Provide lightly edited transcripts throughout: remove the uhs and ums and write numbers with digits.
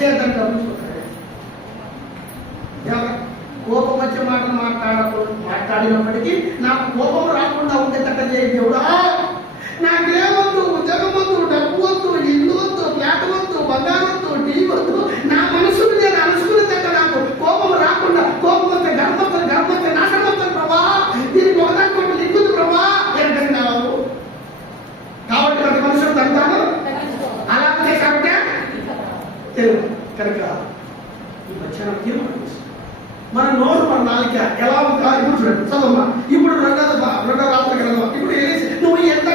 చేయదని గమనించుకుంటాడు. కోపం వచ్చే మాటలు మాట్లాడినప్పటికీ నాకు కోపం రాకుండా ఉండేటట్టు చేయ దేవుడా. నాకేమొద్దు, ఉద్యోగం వద్దు, డబ్బు వద్దు, ఇల్లు వద్దు, ఫ్లాట్ వద్దు, బంగారం వద్దు, టీవీ వద్దు. నా మనసును నేను అనుసుకునేటట్టు నాకు కోపం రాకుండా, కోపం వస్తే గర్భం వస్తే నాశనం వస్తుంది ప్రభా. దీనికి ఒకదానికి లిక్కుదు ప్రభా ఏంటంటే నాకు కాబట్టి ప్రతి మనుషులు తగ్గుతాను అలా చేశామంటే కనుక ఈ మధ్యాహ్నం తీర్మానం మన నోరు మన నాలిక ఎలా ఉందా ఇప్పుడు చూడండి. చదవమ్మా. ఇప్పుడు రెండో రాత్రికి వెళ్దాం. ఇప్పుడు నువ్వు ఎంత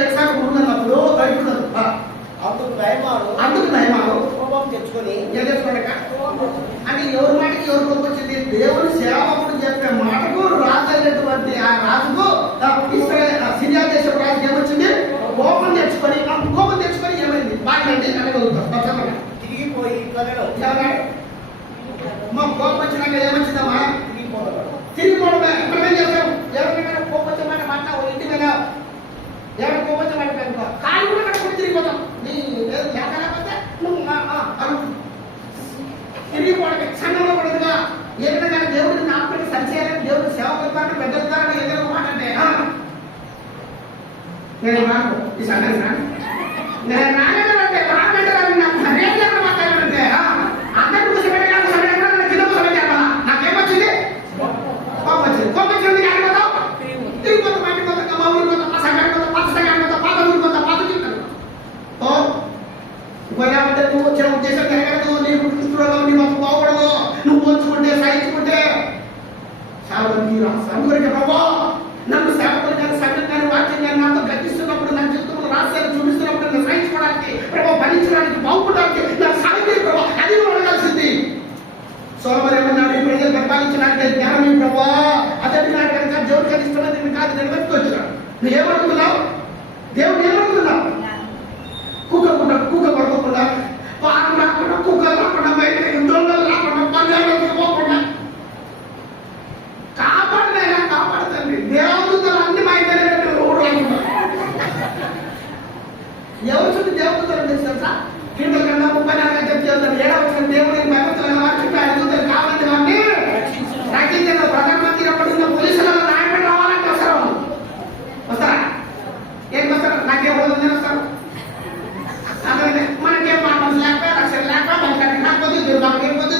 ఎక్సామ్ ఉన్నప్పుడు భయపడదు. అందుకు నయమాలు కోపం తెచ్చుకొని అంటే ఎవరి మాటకి ఎవరు కోపం వచ్చింది? దేవుని సేవకుడు చెప్పే మాటకు రాజు అయినటువంటి ఆ రాజుకు సిరియా దేశపు రాజుకి ఏమొచ్చింది? కోపం తెచ్చుకొని ఏమైంది? బాగండి అనగలుగుతాం. తిరిగిపోయి మా కోపం వచ్చినాక ఏమొచ్చిందమ్మా? తిరిగిపోవడమే. ఇక్కడ ఏం చేస్తాం? ఎవరికైనా కోపం వచ్చే మాట ఇంటి మీద ఎవరి కోపం వచ్చే మాట కనుక కాలు కూడా కట్టుకుని తిరిగిపోతాం. నీ లేకపోతే నువ్వు తిరిగిపోవడమే. సంఘంలో పడదుగా ఏదైనా దేవుడిని నాపని సరిచేయాలని దేవుడిని సేవ కలపాలని పెద్దల ద్వారా ఏదైనా మాట అంటే నేను రాను ఈ సంగతి నేను రానంటే రానంటే నాకు సరైన మాట్లాడాలంటే అందరూ నువ్వు వచ్చిన ఉద్దేశం కలగదు. నీకు కృష్ణుడు నీ మాకు బాగుపడదు. నువ్వు పోల్చుకుంటే సహించుకుంటే చాలా మంది సంగురికి ప్రభా నన్ను సేవకులు కానీ సంఘం కానీ వాక్యం కానీ నాతో గతిస్తున్నప్పుడు నా జీవితంలో రహస్యాలు చూపిస్తున్నప్పుడు నన్ను సహించుకోవడానికి ప్రభావ భరించడానికి బాగుపడడానికి నాకు సాయం ప్రభావ అది నువ్వు అడగాల్సింది. సోమవారం ఏమన్నాడు? ఈ ప్రజలు పరిపాలించడానికి జ్ఞానం ప్రభా అతడి నాకు కనుక దేవుడు కలిస్తున్నది కాదు నెరవేర్చుకొచ్చినాడు. నువ్వు ఏమనుకున్నావు? దేవుడు ఏమనుకున్నావు? కుక్క పడుకోకుండా పాలు రాకుండా కుక్కలు రాకుండా బయట దొంగలు రాకుండా బంగారు పోకుండా కాపాడినైనా కాపాడుతండి. దేవదూతలు అన్ని మా ఇంటి రోడ్డు రాకుండా ఎవరు చుట్టూ దేవదూతలు తెలుసా? కింద కన్నా 34 చెప్తారు. ఏడవచ్చిన దేవుడిని భయపడుతున్న వారి చుట్టూ 5 దూతలు కావాలని వారిని రక్షించిన ప్రధానమంత్రి అప్పుడు పోలీసులలో నాయకుడు రావాలంటే వస్తారా? ఏం వస్తారు? నాకేమో వస్తారు. మనకేం మాట లేక రక్షణ లేక మనకి రాకపోతే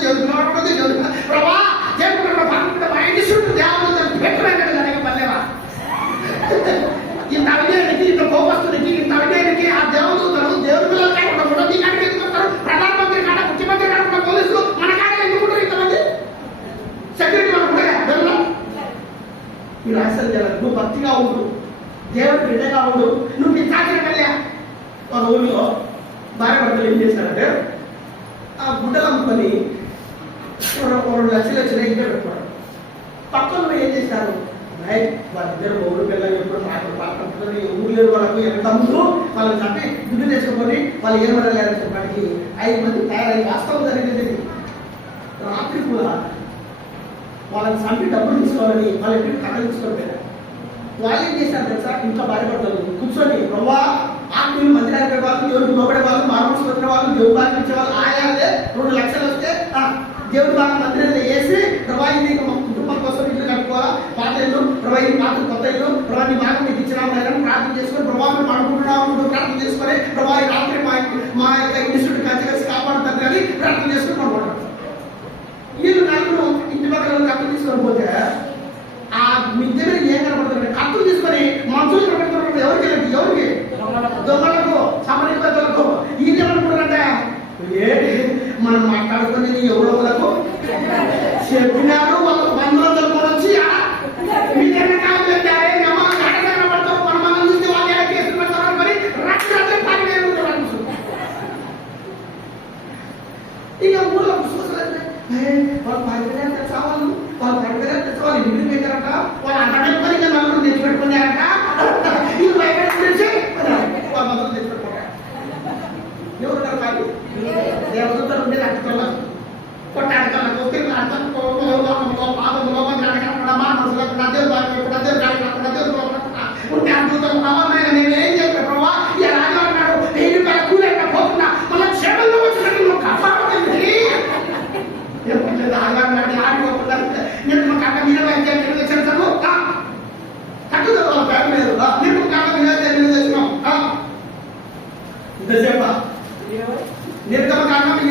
దేవుడు నోడకపోతే దేవుడు ప్రభా దేవుడు మా ఇంటి చుట్టూ దేవతలు పెట్టుకునే పర్లేవా? ఇంత అవినీతికి ఇంత కోపస్తునికి ఇంత అవినీతికి ఆ దేవదూతలు దేవుడి పిల్లలు కాకుండా కూడా నీ కాడికి ఎందుకుంటారు? ప్రధానమంత్రి కాడ ముఖ్యమంత్రి కాకుండా పోలీసులు మన కాడ ఎందుకుంటారు? ఇంతమంది సెక్యూరిటీ మనకు కూడా ఈ రాష్ట్రం జనాలు నువ్వు భక్తిగా ఉండు, దేవుడి బిడ్డగా ఉండు. నువ్వు నీ చాకరి కళ్యా ఒక ఊళ్ళో భార్య భర్తలు ఏం చేశారంటే ఆ గుడ్డలు అమ్ముకొని 2 లక్షలు వచ్చిన ఇంట్లో పెట్టుకోవడం. పక్కన ఏం చేశారు? వాళ్ళిద్దరు ఊరు పిల్లలు ఎప్పుడు పాటలు ఊళ్ళో వాళ్ళకు ఎంత ముందు వాళ్ళని చంపి గుడ్డు తెచ్చుకొని వాళ్ళు ఏమనలేరని చెప్పడానికి 5 మంది తయారై వాస్తవం జరిగింది. రాత్రి కూడా వాళ్ళని చంపి డబ్బులు తీసుకోవాలని వాళ్ళ ఇంటికి కథలు తీసుకొని పోయారు. వాళ్ళు ఏం చేశారు తెలుసా? ఇంట్లో భార్య భర్తలు కూర్చొని ప్రభా ఆత్మీయులు మందిరానికి వాళ్ళు, దేవుడికి లోపడే వాళ్ళు, మానవులు వచ్చిన వాళ్ళు, దేవుడు బాగా వాళ్ళు ఆయాలే 2 లక్షలు వస్తే దేవుడు బాగా మందిరంలో వేసి ప్రభా ఇది కుటుంబం కోసం ఇల్లు కట్టుకోవాలా, పాత ఇల్లు ప్రభా ఇది పాత కొత్త ఇల్లు ప్రభా నీ బాగా మీకు ఇచ్చినాము ప్రార్థన చేసుకొని ప్రభావం మేము అనుకుంటున్నాము ప్రార్థన చేసుకొని ప్రభా ఈ రాత్రి మా యొక్క ఇంటి చుట్టూ కలిసి కాపాడుతారు కానీ ప్రార్థన చేసుకుని మనం వీళ్ళు నలుగురు ఇంటి పక్కన కత్తులు తీసుకొని పోతే ఆ మిద్దె మీద ఏం కనబడుతుంది? కత్తులు తీసుకొని మనుషులు కనబడుతున్నప్పుడు ఎవరికి దొంగలకు సమరీ పెద్దలకు ఈయన ఏమనుకుంటారంటే మనం మాట్లాడుకుని ఎవరోలకు చెప్పినారు వాళ్ళు బంధువులు వచ్చి మీరేనా కావాలంటారే కనబడతారు మన మనం చూస్తే వాళ్ళు ఎలా కేసులు పెడతారు మరి రక్షణ ఇక ఊళ్ళో చూసలేదు వాళ్ళు 10,000 తెచ్చావాలి, వాళ్ళు 10,000 తెచ్చుకోవాలి, ఇంటికి పెట్టారట, వాళ్ళు అంతకంటే ఇంకా నలుగురు తెచ్చిపెట్టుకున్నారట. ఇది బయట తెలిసి వాళ్ళ మొదలు తెచ్చిపెట్టుకుంటారు. ఎవరున్నారు కాదు దేవదూతలు ఉండేది అక్కడ కొట్టాడకల్లా ఒత్తిడి అర్థం పాపంలో ఉంటే అద్భుతం ప్రభావం నేనేం చెప్పాను ప్రభావ ఈ రాజు అన్నాడు 1000 రూపాయల కూలి పోకుండా మళ్ళీ క్షేమంలో వచ్చినట్టు నువ్వు కాపాడుతుంది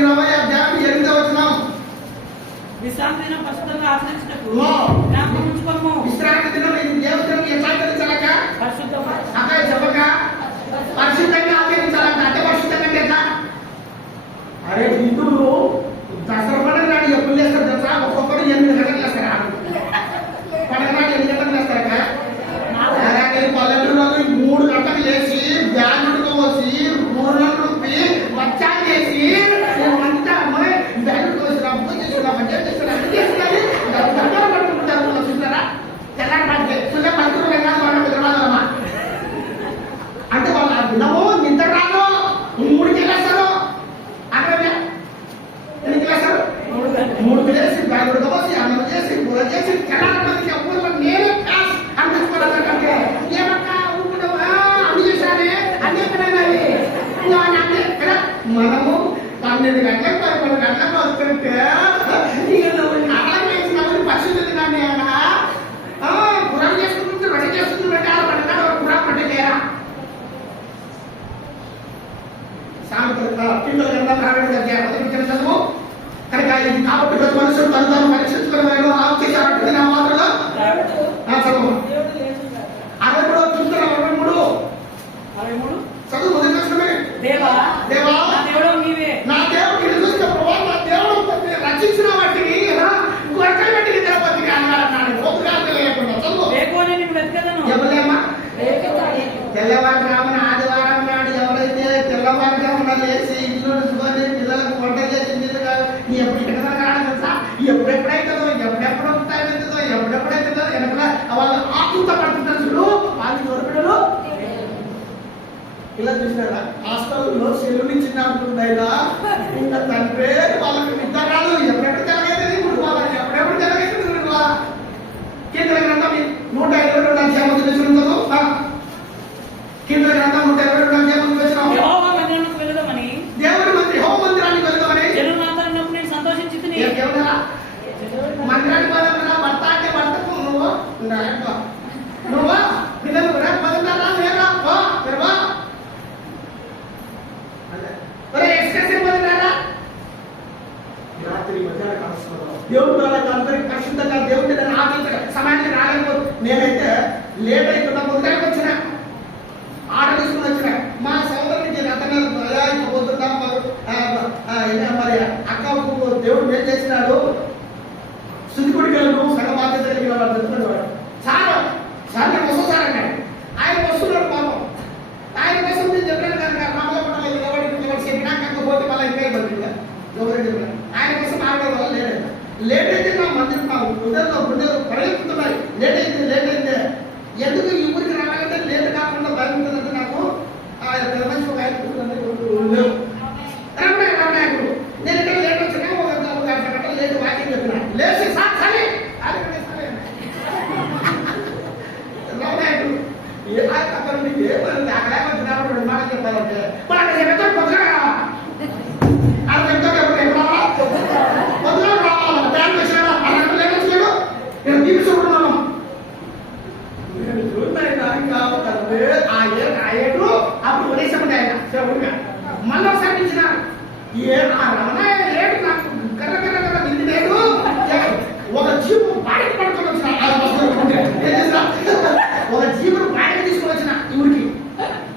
20వ అధ్యాయం 8వ వచనం. విశ్రాంతి దినం పరిశుద్ధంగా ఆచరించినట్టు ఓ. జ్ఞాపకం ఉంచుకోము. విశ్రాంతి దినం ఇది దేవుని దినం ఎట్లా ఆచరించాలక? పరిశుద్ధంగా అక్కడ చెప్పక పరిశుద్ధంగా ఆచరించాలంట. అంటే పరిశుద్ధంగా అంటే ఎట్లా? అరే హిందువులు దసరా పండుగ నాడు ఎప్పుడు చేస్తారు తెలుసా? ఒక్కొక్కరు 8 గంటలకు చేస్తారు. పండుగ నాడు 8 గంటలకు చేస్తారక? అలాగే పల్లెటూరులో 3 గంటలకు లేచి బ్యాగులు కోసి ఊర్లను రుప్పి వచ్చాలు చేసి అంతా బ్యాగులు కోసి రబ్బు చేసిన మధ్య చేసిన అన్ని చేస్తున్నారు. దగ్గర పట్టుకుంటారు చూస్తారా? తెల్లారి పడితే చూసే పల్లెటూరు హైదరాబాద్ అంటే వాళ్ళు దినము నిద్ర రాదు 3కి వెళ్ళేస్తారు. అక్కడ ఎన్నికి వేస్తారు? 3కి వేసి బ్యాగులు కోసి అన్నం చేసి కూర చేసి తెల్లారి మందికి ఊళ్ళో నేనే క్లాస్ అనిపించుకోవాలంటే ఏమన్నా ఊరుకుంటావా? అన్ని చేశానే అన్ని ఎక్కడైనాయి కదా. మనము 12 గంటలకు 11 గంటలకు వస్తుంటే ఇక నువ్వు అన్నం వేసినప్పుడు పరిస్థితి కానీ పురం చేసుకుంటుంది వంట చేసుకుంటూ పెట్టాలి. పడతాడు పురం వంట చేయరా? పిల్లలు కన్నా ప్రారంభించారు చదువు కనుక ఇది కాబట్టి ప్రతి మనుషులు తను తాను పరీక్షించుకుని ఆలోచించాలంటే నా మాత్రలో చదువు 63 చూస్తున్నా 63 చదువు మొదటి కష్టమే. దేవా దేవా నా దేవుడు నీవే. నా దేవుడు ఇది చూస్తే ప్రభావ నా దేవుడు రచించిన వాటిని గొడకలు పెట్టి తిరుపతికి అన్నాడు. ఒక్కగా లేకుండా చదువు లేకపోతే నేను వెతకదను. ఎవరేమ్మా తెల్లవారుజామున ఆదివారం నాడు ఎవరైతే తెల్లవారుజామున లేచి ఇల్లు నుంచుకొని పిల్లలకు వంట చేసి నీ ఎప్పుడు ఇక్కడ తెలుసా? ఎప్పుడెప్పుడైతుందో ఎప్పుడెప్పుడు అవుతుందో ఎప్పుడెప్పుడైతుందో వెనక వాళ్ళు ఆతృత పడుతుంటారు చూడు. వాళ్ళు దొరకడలు ఇలా చూసినారా? హాస్టల్లో సెలవు చిన్నప్పుడైనా ఇంకా తండ్రి వాళ్ళకి నిద్ర రాదు. ఎప్పుడెప్పుడు తెలగైతుంది ఇప్పుడు వాళ్ళకి ఎప్పుడెప్పుడు తెలగైతుంది. కేంద్ర గ్రంథం 122 అధ్యాయం తెలుసుకుంటాము. కేంద్ర గ్రంథం 122 అధ్యాయం వచ్చినాము. యెహోవా మందిరానికి వెళదామని దేవుని మందిరం హోమ మందిరానికి వెళ్దామని జనులు నాతో అన్నప్పుడు నేను సంతోషించితిని. మందిరానికి పోదామన్నా భర్త అంటే భర్తకు నువ్వు నువ్వు పిల్లలు పోతుంటారా లేదా? ఎక్స్ప్రెషన్ పోతున్నారా? రాత్రి మధ్యాహ్నం కలుసుకోవడం దేవుడు అందరికి పరిశుద్ధంగా దేవుడిని నేను ఆశించగా సమయానికి రాలేకపోతే నేనైతే లేట్ అయిపోతా. ముందరికి వచ్చిన ఆర్డర్ తీసుకుని వచ్చిన మా సోదరునికి రతనాలు పోతుందా మరి అక్కకు దేవుడు ఏం చేసినాడు? సుదికుడికి సగ బాధ్యత కలిగిన వాడు తెలుసుకునేవాడు. సార్ నేను వస్తాను అన్నాడు. ఆయన వస్తున్నాడు పాపం. ఆయన కోసం నేను చెప్పాను కనుక రామలపట్ల ఎవరికి చెప్పినాక పోతే మళ్ళీ ఇంకా ఇబ్బంది ఎవరు ఆయన కోసం ఆడడం వల్ల లేట్ అయితే నా మందిరం మా గుండెలు పరిగెత్తుతున్నాయి. లేట్ అయితే ఎందుకు ఈ ఊరికి రావాలంటే లేట్ కాకుండా భయం ఉంటుందంటే నాకు మంచి ఒక లేవు రామనాయకుడు. నేను ఇక్కడ లేట్ వచ్చినా ఒక గంట లేట్ వాకింగ్ చెప్పిన లేచి సాక్షి రామనాయకుడు ఏ అక్కడ మీకు అక్కడ వచ్చినప్పుడు 2 మాటలు చెప్పాలంటే మరి అక్కడ చెప్తే పొద్దుగా రావాలి. అక్కడ చెప్తే పొద్దుగా రావాలి. బ్యాంక్ వచ్చినా అక్కడ లేకొచ్చలేడు. నేను తీసుకుంటున్నాను. నేను చూస్తాను ఆ ఏడు అప్పుడు ఉదేశపడ్డా మళ్ళీ ఒకసారి ఇచ్చిన రమణ ఏడు నాకు కర్ర కర్ర కర్ర నిండి లేదు. ఒక జీవుడు బాడికి పడుకొని వచ్చిన ఒక జీవుడు బాడికి తీసుకొని వచ్చిన ఊరికి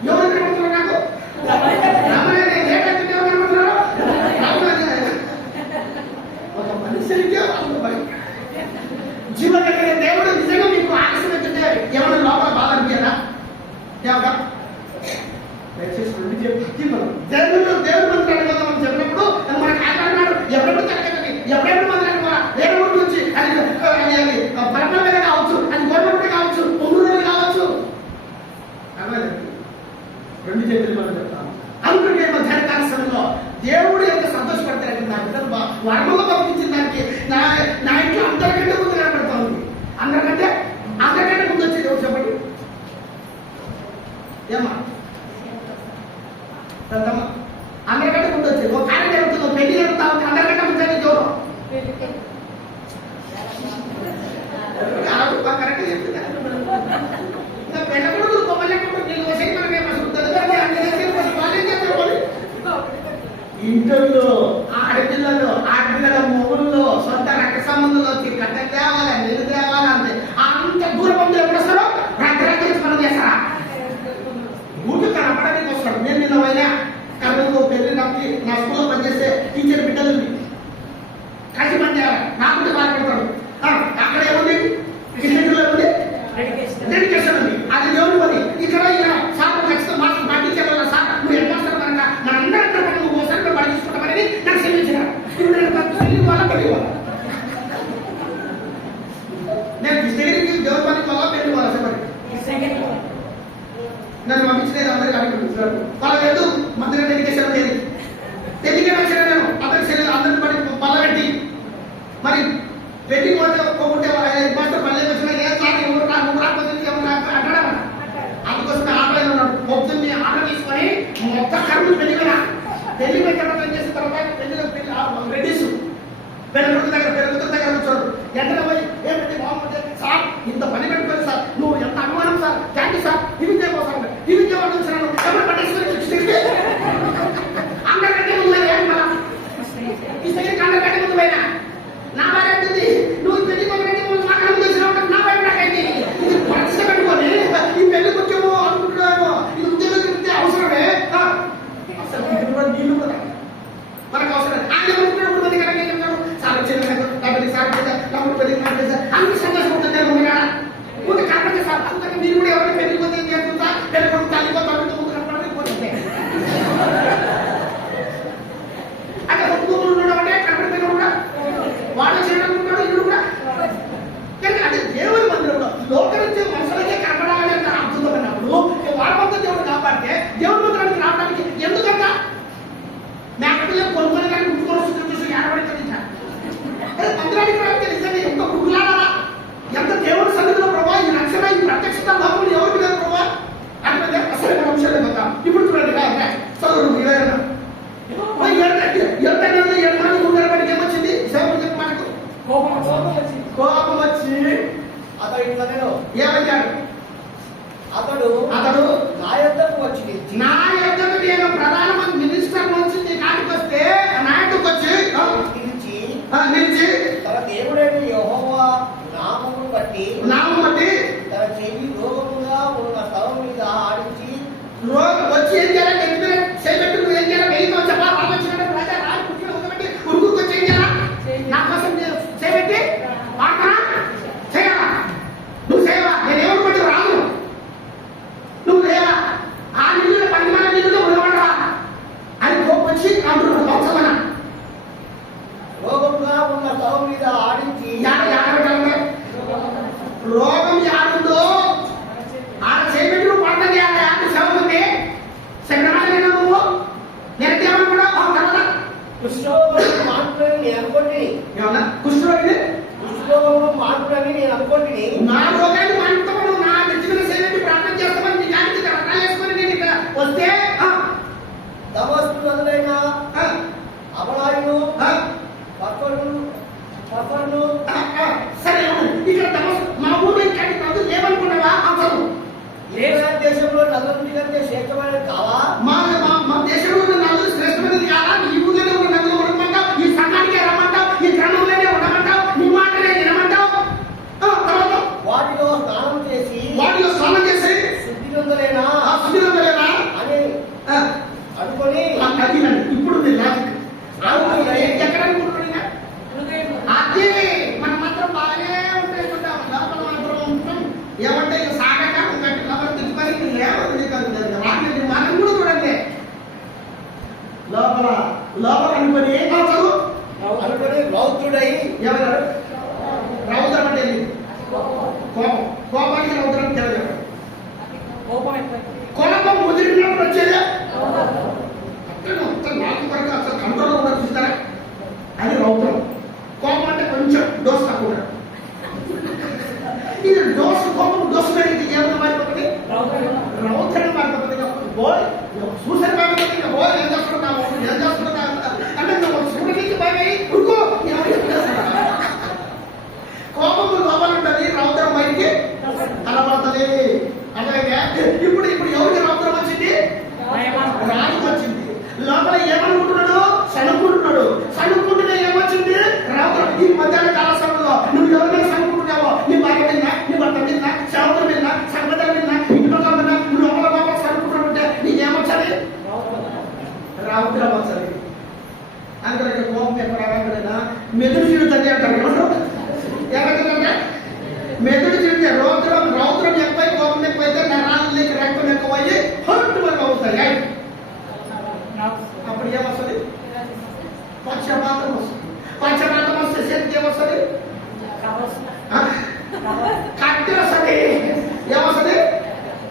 ఎవరు కనబడుతున్నారు? నాకు రమణ ఏటంటే ఎవరు కనబడుతున్నారు? ఒక మనిషికే జీవన దేవుడు నిజంగా మీకు ఆకర్షించే ఎవరు లోపల బాధ అనిపించదా? దయచేసి దేవుడు దేవుడి మంత్రాన్ని మనం చెప్పినప్పుడు మనకు ఆటన్నాడు ఎవరెప్పుడు తగ్గదని ఇంట్లో ఆడపిల్లల మొగుళ్ళు సొంత రక్త సంబంధంలో కట్ట తేవాలి నీళ్ళు తేవాలి అంతే అంత దూరం పంపులు ఎప్పుడు వస్తారో రాత్రి మనం చేస్తారా ఊరికి కనపడడానికి వస్తాడు. నేను నిన్న పోయినా కర్నూలు పెళ్లి నా స్కూల్లో పనిచేస్తే టీచర్ బిడ్డలు కలిసి పని చేయాలి నాకు బాధపడతాడు. అక్కడ ఏముంది కిచెన్లో ఏముంది డెడికేషన్ ఉంది. అది దేవుని పని. ఇక్కడ ఇలా సార్ ఖచ్చితంగా మా టీచర్ వల్ల సార్ నువ్వు ఎంత వస్తారు కనుక మనందరూ నువ్వు ఒకసారి పని తీసుకుంటామని నాకు క్షమించిన వాళ్ళ పెళ్లి వాళ్ళ నేను కృష్ణగిరికి దేవుని పని వల్ల పెళ్లి వాళ్ళ చెప్పండి నన్ను పంపించలేదు అందరికీ అడుగుతున్నారు వాళ్ళ లేదు మంత్రి డెడికేషన్ లేదు డెడికేషన్ నేను అందరి పని పల్లబెట్టి మరి పెళ్లి పోతే మాస్టర్ పల్లె వచ్చిన ఏ సార్ ఎవరు రాకపోతే అంటాడా అందుకోసమే ఆటలో ఉన్నాడు. పొద్దున్నే ఆట తీసుకొని మొత్తం కర్మ పెళ్లి పెట్టడం చేసిన తర్వాత పెళ్లిలో రెడ్డిస్ పెరుగుతున్న దగ్గర వచ్చాడు. ఎంటనే పోయి ఏంటంటే బాగుంటుంది సార్ ఇంత పని పెట్టుకోలేదు సార్ నువ్వు ఎంత అనుమానం సార్ థ్యాంక్ యూ సార్ ఇవి చేయబోసాను ఇవి చేయబడుతున్నాను ఎప్పుడు పట్టేసుకొని అందరికంటే ముందు ఈ సెకండ్ అందరికంటే ముందు పోయినా నా భార్య అంటుంది నువ్వు పెళ్లి కొనకంటే ముందు నాకు అనుమతి వచ్చిన నా భయం నాకైతే ఇది పరీక్ష పెట్టుకొని ఈ పెళ్లికి వచ్చాము అనుకుంటున్నాను ఇది ఉద్యోగం అవసరమే అసలు నీళ్ళు కదా మనకు అవసరం ఆయన అనుకుంటున్నప్పుడు మంది కనుక ఏం చెప్తారు సార్ వచ్చేది సార్ తమ్ముడు పెళ్లి సార్ అన్ని సంతోషం ఉంటుంది ముందు కనపడితే సార్ అందుకని మీరు కూడా ఎవరైనా పెళ్లికి పోతే ఏం చేస్తుందా పెళ్లి కొడుకు తల్లికో తమ్ముడితో ముందు కనపడడానికి పోతుంది అంటే ఒప్పుకోలు ఉండడం అంటే కనపడిపోయినా కూడా వాడు చేయడం ఉంటాడు ఇల్లు కూడా కానీ అది దేవుని మందిరంలో లోకరించే మనుషులకే కనపడాలని అంత అద్భుతమైనప్పుడు వాడమంతా దేవుడు కాపాడితే దేవుడి మందిరానికి రావడానికి ఎందుకంత మేకపిల్లలు కొనుక్కొని కానీ ముట్టుకొని వస్తుంది చూసి ఏడబడి మందిరానికి రావడానికి నిజంగా ఎంత గుడ్లాడాలా ఎంత దేవుడి సన్నిధిలో ప్రభావ ఈ రక్షణ ఈ ప్రత్యక్షత లోపల ఎవరికి లేదు ప్రభావ అంటే అసలు అంశాలే కదా ఇప్పుడు చూడండి చదువు ఏదైనా ఎంత మంది ముందరబడికి ఏమొచ్చింది సేవలు చెప్పి మనకు కోపం వచ్చి అతడు ఇట్లా నేను ఏమయ్యాడు అతడు నా యొద్దకు వచ్చి నా యొద్దకు నేను ప్రధానమంత్రి మినిస్టర్ నుంచి నీ కాడికి వస్తే నాయకుడికి వచ్చి నిలిచి తన దేవుడైన యెహోవా నామమును బట్టి తన చెవి రోగముగా ఉన్న స్థలం మీద ఆడించి వచ్చి ఏం చేయాలి ఎత్తున చేయబెట్టు నువ్వు ఏం చేయాలి వెయ్యితో చెప్పా వాళ్ళు వచ్చినట్టు రాజా రాజు కుర్చీలో ఉండబెట్టి ఉరుకుకు వచ్చి ఏం చేయాలా నా కోసం చేయబెట్టి మాట్లాడా చేయాలా నువ్వు చేయవా నేనేమో బట్టి రాను నువ్వు లేవా ఆ నీళ్ళు 10 మంది నీళ్ళు ఉండమంటా అని కోపం వచ్చి అంటున్నాడు మోసమన రోగముగా ఉన్న స్థలం మీద ఆడించి రోగం యాడుందో ఆడ చేయబెట్టి నువ్వు పంట చేయాలి అంటే చదువుతుంది శరణాలైన నువ్వు నేనేమనుకున్నా తర్వాత కుష్ఠరోగం మానుకుని నేను అనుకోండి ఏమన్నా కుష్ఠరోగం మానుకుని నేను అనుకోండి నా రోగాన్ని మానుతావు నా నిజమైన చేయబెట్టి ప్రార్థన చేస్తామని నీ దానికి రకాలు వేసుకొని నేను ఇక్కడ వస్తే దమస్కు నదులైన అమలాయుడు పర్ఫను సరే ఇక్కడ మా ఊళ్ళో ఇంకా లేవనుకున్నావా అసలు దేశంలో నదుల కంటే శ్రేష్టమైన కావా మా దేశంలో ఉన్న నదులు శ్రేష్టమైనది కాదా ఈ ఊళ్ళో ఉన్న నదులు ఉండమంటావు ఈ సంఘానికే రమ్మంటావు ఈ గ్రామంలోనే ఉండమంటావు నీ మాటనే వినమంటావు వాటిలో స్నానం చేసి శుద్ధి నొందలేనా అని అనుకొని ఇప్పుడు లాజిక్ ఎక్కడ అనుకుంటున్నా అదే మనం మాత్రం బాగానే ఉంటాయి లోపల మాత్రం ఏమంటే ఇక సాగక లోపల తిప్పని లేవదు మనం కూడా చూడండి లోపల అనుకొని చదువు అనుకొని రౌద్రుడై ఎవరు రౌద్రం అంటే కోపానికి రౌద్రం తెలియదు కోపం ముదిరినప్పుడు వచ్చేదే మొత్తం నాలుగు వరకు అసలు కంట్రోల్ కూడా చూస్తారా అది రౌద్రం కోపం అంటే కొంచెం డోస్ తక్కువ ఇది డోస్ కోపం డోస్ ఇది ఏమైనా మారిపోతుంది రౌద్రం మారిపోతుంది చూసారు కాకపోతే ఏం చేస్తున్నావు అంటే సూర్యుడికి భయమై ఉడుకో కోపం లోపల ఉంటుంది రౌద్రం బయటికి కనబడుతుంది అలాగే ఇప్పుడు ఎవరికి రౌద్రం వచ్చింది రాజుకు వచ్చింది లోపల ఏమనుకుంటున్నారు అందరికి కోపం ఎక్కువ రావాలన్నా మెదుడు చిడుతుంది అంటారు. ఏమంటారంటే మెదుడు చిడితే రౌద్రం ఎక్కువై కోపం ఎక్కువైతే నరాలకి రక్తం ఎక్కువయ్యి హర్ట్ వరకు అవుతాయి. అప్పుడు ఏమొస్తుంది? పక్షపాతం వస్తుంది. పక్షపాతం వస్తే శక్తి ఏమొస్తుంది? కత్తి వస్తుంది. ఏమొస్తుంది?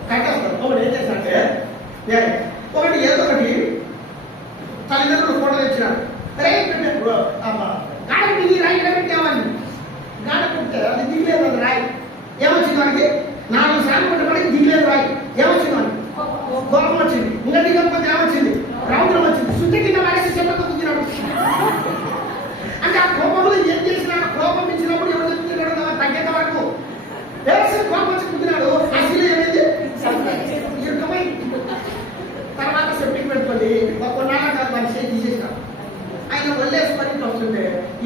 కత్తి వస్తుంది. ఒకటి ఏం చేశారంటే ఒకటి ఏదో ఒకటి తల్లిదండ్రులు ఫోటో తెచ్చినారు. గాడ దిగి రాయి పెట్టామని గాడ పెడితే అది దిగలేదు. అది రాయి ఏమొచ్చింది మనకి? 4 సార్లు కొట్టబడి దిగలేదు రాయి. ఏమొచ్చింది మనకి? కోపం వచ్చింది. ఇంకా దిగకపోతే ఏమొచ్చింది? రౌద్రం వచ్చింది. శుద్ధి కింద వాడేసి చెప్పుతో దిగినాడు. అంటే ఆ కోపంలో ఏం చేసినా కోపం ఇచ్చినప్పుడు ఎవరు చెప్తున్నాడు తగ్గేంత వరకు వేసి కోపం వచ్చి కుదినాడు. అసలు ఏమైంది? ఇరుకమై తర్వాత సెప్టిక్ పెట్టుకోండి. కొన్నాళ్ళ కాదు దాన్ని చేసి తీసేసినాడు. ఆయన వదిలేసుకొని వస్తుంటే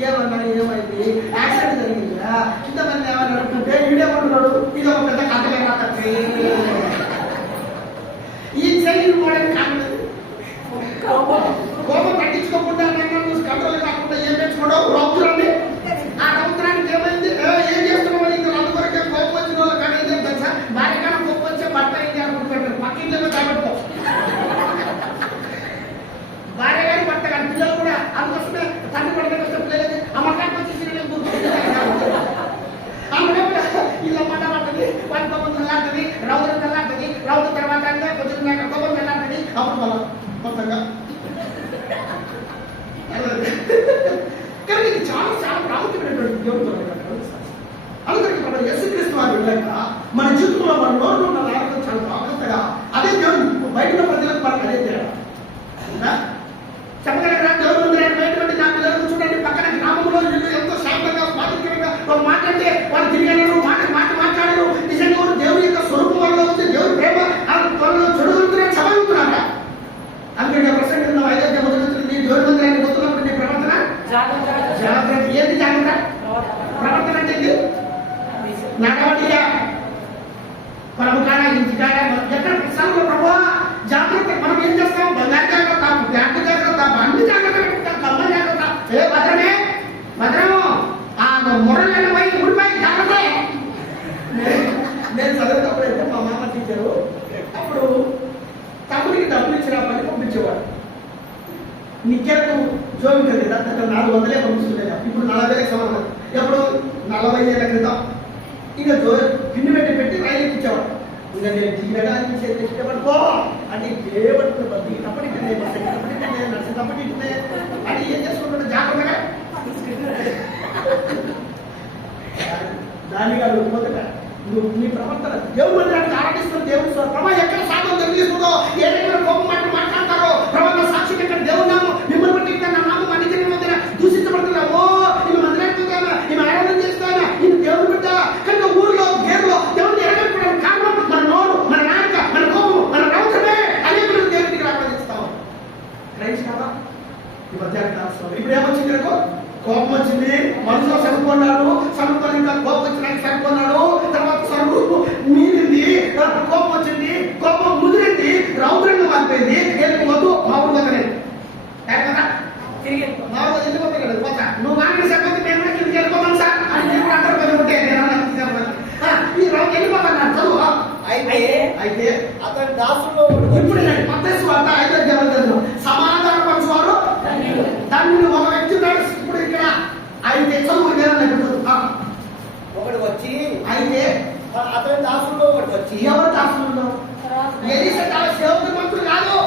ఏమన్నా ఏమైంది? యాక్సిడెంట్ జరిగిందా? ఇంతమంది ఏమన్నా అనుకుంటే ఈడేమంటున్నాడు ఇది ఒక పెద్ద కథగా తండ్రి ఈ చైన్ మోడల్ కాదు. కోపం పట్టించుకోకుండా కంట్రోల్ కాకుండా ఏం పెంచుకోవడం రౌద్రాన్ని. ఆ రౌద్రానికి ఏమైంది? ఏం చేస్తున్నామని ఇంకా అందుకొరకే కోపం వచ్చిన వాళ్ళు కానీ ఏం చెప్తారు సార్ భార్య కన్నా కోపం వచ్చే భర్త ఏం చేయాలనుకుంటున్నారు పక్కింట్లో కాబట్టుకో భార్య గారి భర్త కానీ పిల్లలు కూడా అందుకోసమే తండ్రి పడడానికి వస్తే పిల్లలు అమ్మకానికి వచ్చేసి అందుకే ఇలా పంట పడుతుంది వాళ్ళ కోపం తెల్లాడుతుంది రౌద్రం తెల్లాడుతుంది రౌద్రం తర్వాత కొంచెం కోపం తెల్లాడుతుంది అప్పుడు మనం మొత్తంగా కానీ ఇది చాలా చాలా ప్రాముఖ్యమైనటువంటి దేవుడు. అందరికీ మన యేసుక్రీస్తు వారి విధంగా మన జీవితంలో మన నోరు ఉన్న నాయకులు చాలా జాగ్రత్తగా అదే దేవుడు బయట ప్రజలకు మనకు అదే తేడా చెప్పగలరా? దేవుడు బయటపడి నా పిల్లలు చూడండి పక్కన గ్రామంలో ఎంతో శాంతంగా స్వాతంత్రంగా వాళ్ళు మాట్లాడితే వాళ్ళు తిరిగారు మాట్లాడారు. నిజంగా దేవుడి యొక్క స్వరూపం వల్ల ఉంది. దేవుడి ప్రేమ వాళ్ళు చెడుగుతున్నా చదువుతున్నారా? అందుకే ప్రసంగంలో 5వ అధ్యాయం మొదలుతుంది. దేవుడి మందిరానికి పోతున్నప్పుడు నీ ప్రవర్తన జాగ్రత్త. ఏంటి జాగ్రత్త? ప్రవర్తన అంటే నడవడిగా పరము కాడ ఇంటి కాడ ఎక్కడ ప్రసంగంలో ప్రభావ జాగ్రత్త. మనం ఏం చేస్తాం? బంగారు జాగ్రత్త, బ్యాంకు జాగ్రత్త, బండి జాగ్రత్త పెట్టుకుంటాం, కమ్మ జాగ్రత్త. భద్రమే భద్రము ఆ మురళ ఊడిపోయి జాగ్రత్త. నేను చదివేటప్పుడు అయితే మా మామ టీచరు అప్పుడు తమ్ముడికి డబ్బులు ఇచ్చిన పని పంపించేవాడు. నిత్యకు జోమి కదా 400 పంపిస్తుండే. ఇప్పుడు 40,000 సమానం. ఎప్పుడు 40 ఏళ్ల క్రితం ఇంకా పిన్ను పెట్టి రైలు ఎక్కించేవాడు. ఇంకా నేను దిగడానికి చేసేటప్పుడు అంటే ఏపట్టుకుని దిగినప్పటికీ నడిచేటప్పటికీ అంటే ఏం చేసుకుంటున్నా జాగ్రత్తగా దాని కాదు పోతే నువ్వు నీ ప్రవర్తన దేవుడు మందిరానికి ఆరాధిస్తున్న దేవుడు ప్రభా ఎక్కడ సాధన తెలియజేస్తుందో ఏ దగ్గర కోపం మాట్లాడతారో ప్రభావ సాక్షి ఎక్కడ దేవుడు నామం మిమ్మల్ని బట్టి నా నామం అన్ని జన్మ మధ్య దూషించబడుతున్నా. ఓ ఈమె మందిరానికి పోతానా, ఈమె ఆరాధన చేస్తానా, ఈమె దేవుడు బిడ్డ. కానీ ఊరిలో గేర్లో దేవుడిని ఎరగకపోవడానికి కారణం మన నోరు, మన నాయక, మన కోపము, మన రౌద్రమే అనేకులు దేవుడికి ఆరాధిస్తాం. రైట్ కదా? ఈ మధ్యాహ్నం ఇప్పుడు ఏమొచ్చింది? కోపం వచ్చింది. మనసులో చదువుకున్నాడు. చదువుకొని ఇంకా కోపం వచ్చినాక చదువుకున్నాడు. తర్వాత చదువు మీరింది. కోపం వచ్చింది. కోపం ముదిరింది. రౌద్రంగా మారిపోయింది. వెళ్ళిపోతూ మామూలు కదా మామూలుగా వెళ్ళిపోతాయి కదా పోతా. నువ్వు మామిడి సరిపోతే మేము కూడా కిందకి వెళ్ళిపోతాం సార్ అని నేను కూడా అందరూ కొంచెం ఉంటే ఈ రౌండ్ వెళ్ళిపోతాను చదువు. అయితే అతని దాసుల్లో ఇప్పుడు మత్తయి వార్త 5వ అధ్యాయంలో సమాధాన పరచువారు దాన్ని ఒక వ్యక్తి ఇప్పుడు ఇక్కడ అయితే చదువు ఒకటి వచ్చి అయితే అతని దాసుల్లో ఒకటి వచ్చి ఎవరు దాసులు? ఎలీషా చాలా సేవకుడు మంత్రులు కాదు.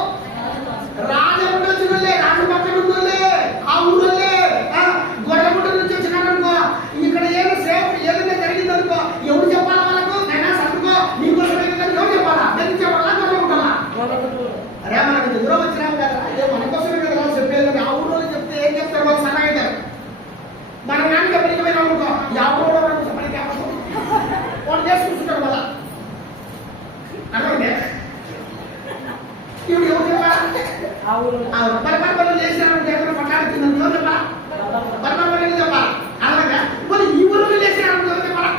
రాజముండొచ్చులే రాజు పక్కన ఉండే ఆ ఊళ్ళే గొడవగుంట నుంచి వచ్చినారనుకో ఇక్కడ ఏదో సేవకుడు ఏదైనా జరిగిందనుకో ఎవరు చెప్పాలా వాళ్ళకు? నైనా సర్దుకో నీకోసం ఎవరు చెప్పాలా? నేను చెప్పాలా గొడవగుంటాలా? అరే మనకి దూరం వచ్చినాము కదా అదే మన కోసమే కదా వాళ్ళు చెప్పేది కదా. ఆ ఊళ్ళో చెప్తే ఏం చెప్తారు? వాళ్ళు సలహా అవుతారు. మన నాన్న పనికిపోయినా అనుకో ఎవరో పనికి వాళ్ళు చేసుకుంటుంటారు మళ్ళా. అర్థమైందే? ఇప్పుడు ఎవరు చెప్పాలా? పరిపాలన చేసినారంటే ఎవరు పట్టాడుతుందని ఎవరు చెప్పాలా? పరిపాలన చెప్పాలా? అలాగా మరి ఈ ఊరిలో చేసినారంటే ఎవరు చెప్పాలా?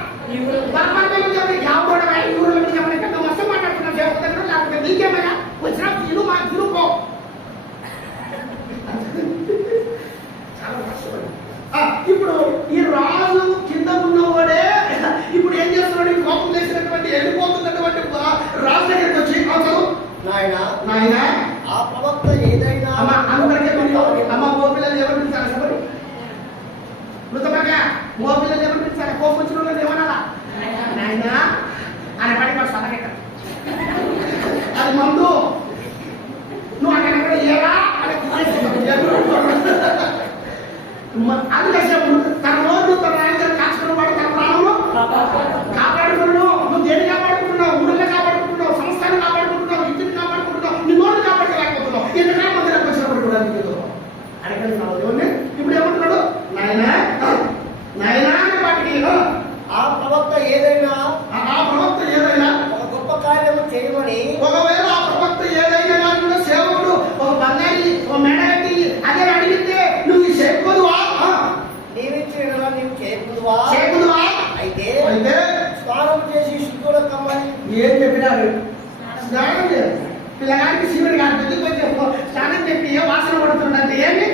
పరిపాలన చెప్పి ఎవరు ఈ ఊరిలో చెప్పండి పెద్ద మొత్తం మాట్లాడుతున్నారు సేవ దగ్గర లేకపోతే నీకేమైనా వచ్చినా తిను మా తిరుపో అందుకేసేపు తన రోజు తన నాయకులు కాచుకున్న వాడు తన ప్రాణంలో కాపాడుకుంటున్నావు. నువ్వు దేన్ని కాపాడుకుంటున్నావు? ఊళ్ళని కాపాడుకుంటున్నావు, సంస్థను కాపాడుకుంటున్నావు, ఇంటిని కాపాడుకుంటున్నావు, నీ నోరు కాపాడుకోలేకపోతున్నావు. ఎంతకాలం మందిరానికి వచ్చినప్పుడు కూడా నీకు అడగలుగుతున్నావు దేవుణ్ణి. ఇప్పుడు ఏమంటున్నాడు? నాయనా నాయనా అనే వాటికి ఆ ప్రవక్త ఏదైనా ఒక గొప్ప కార్యము చేయమని ఒకవేళ ఆ ప్రవక్త ఏదైనా కూడా సేవకుడు ఒక బంగారి ఒక మెడగట్టి అదే అడిగితే నువ్వు చేయకూడదువా? నియమించిన నీవు చేయకూడదువా? అయితే స్నానం చేసి శుద్ధుల కమ్మని ఏం చెప్పినారు? స్నానం చేయాలి. పిల్లగానికి శివుడు కాదు కొంచెం స్నానం చెప్పి ఏ వాసన పడుతుందంటే ఏమి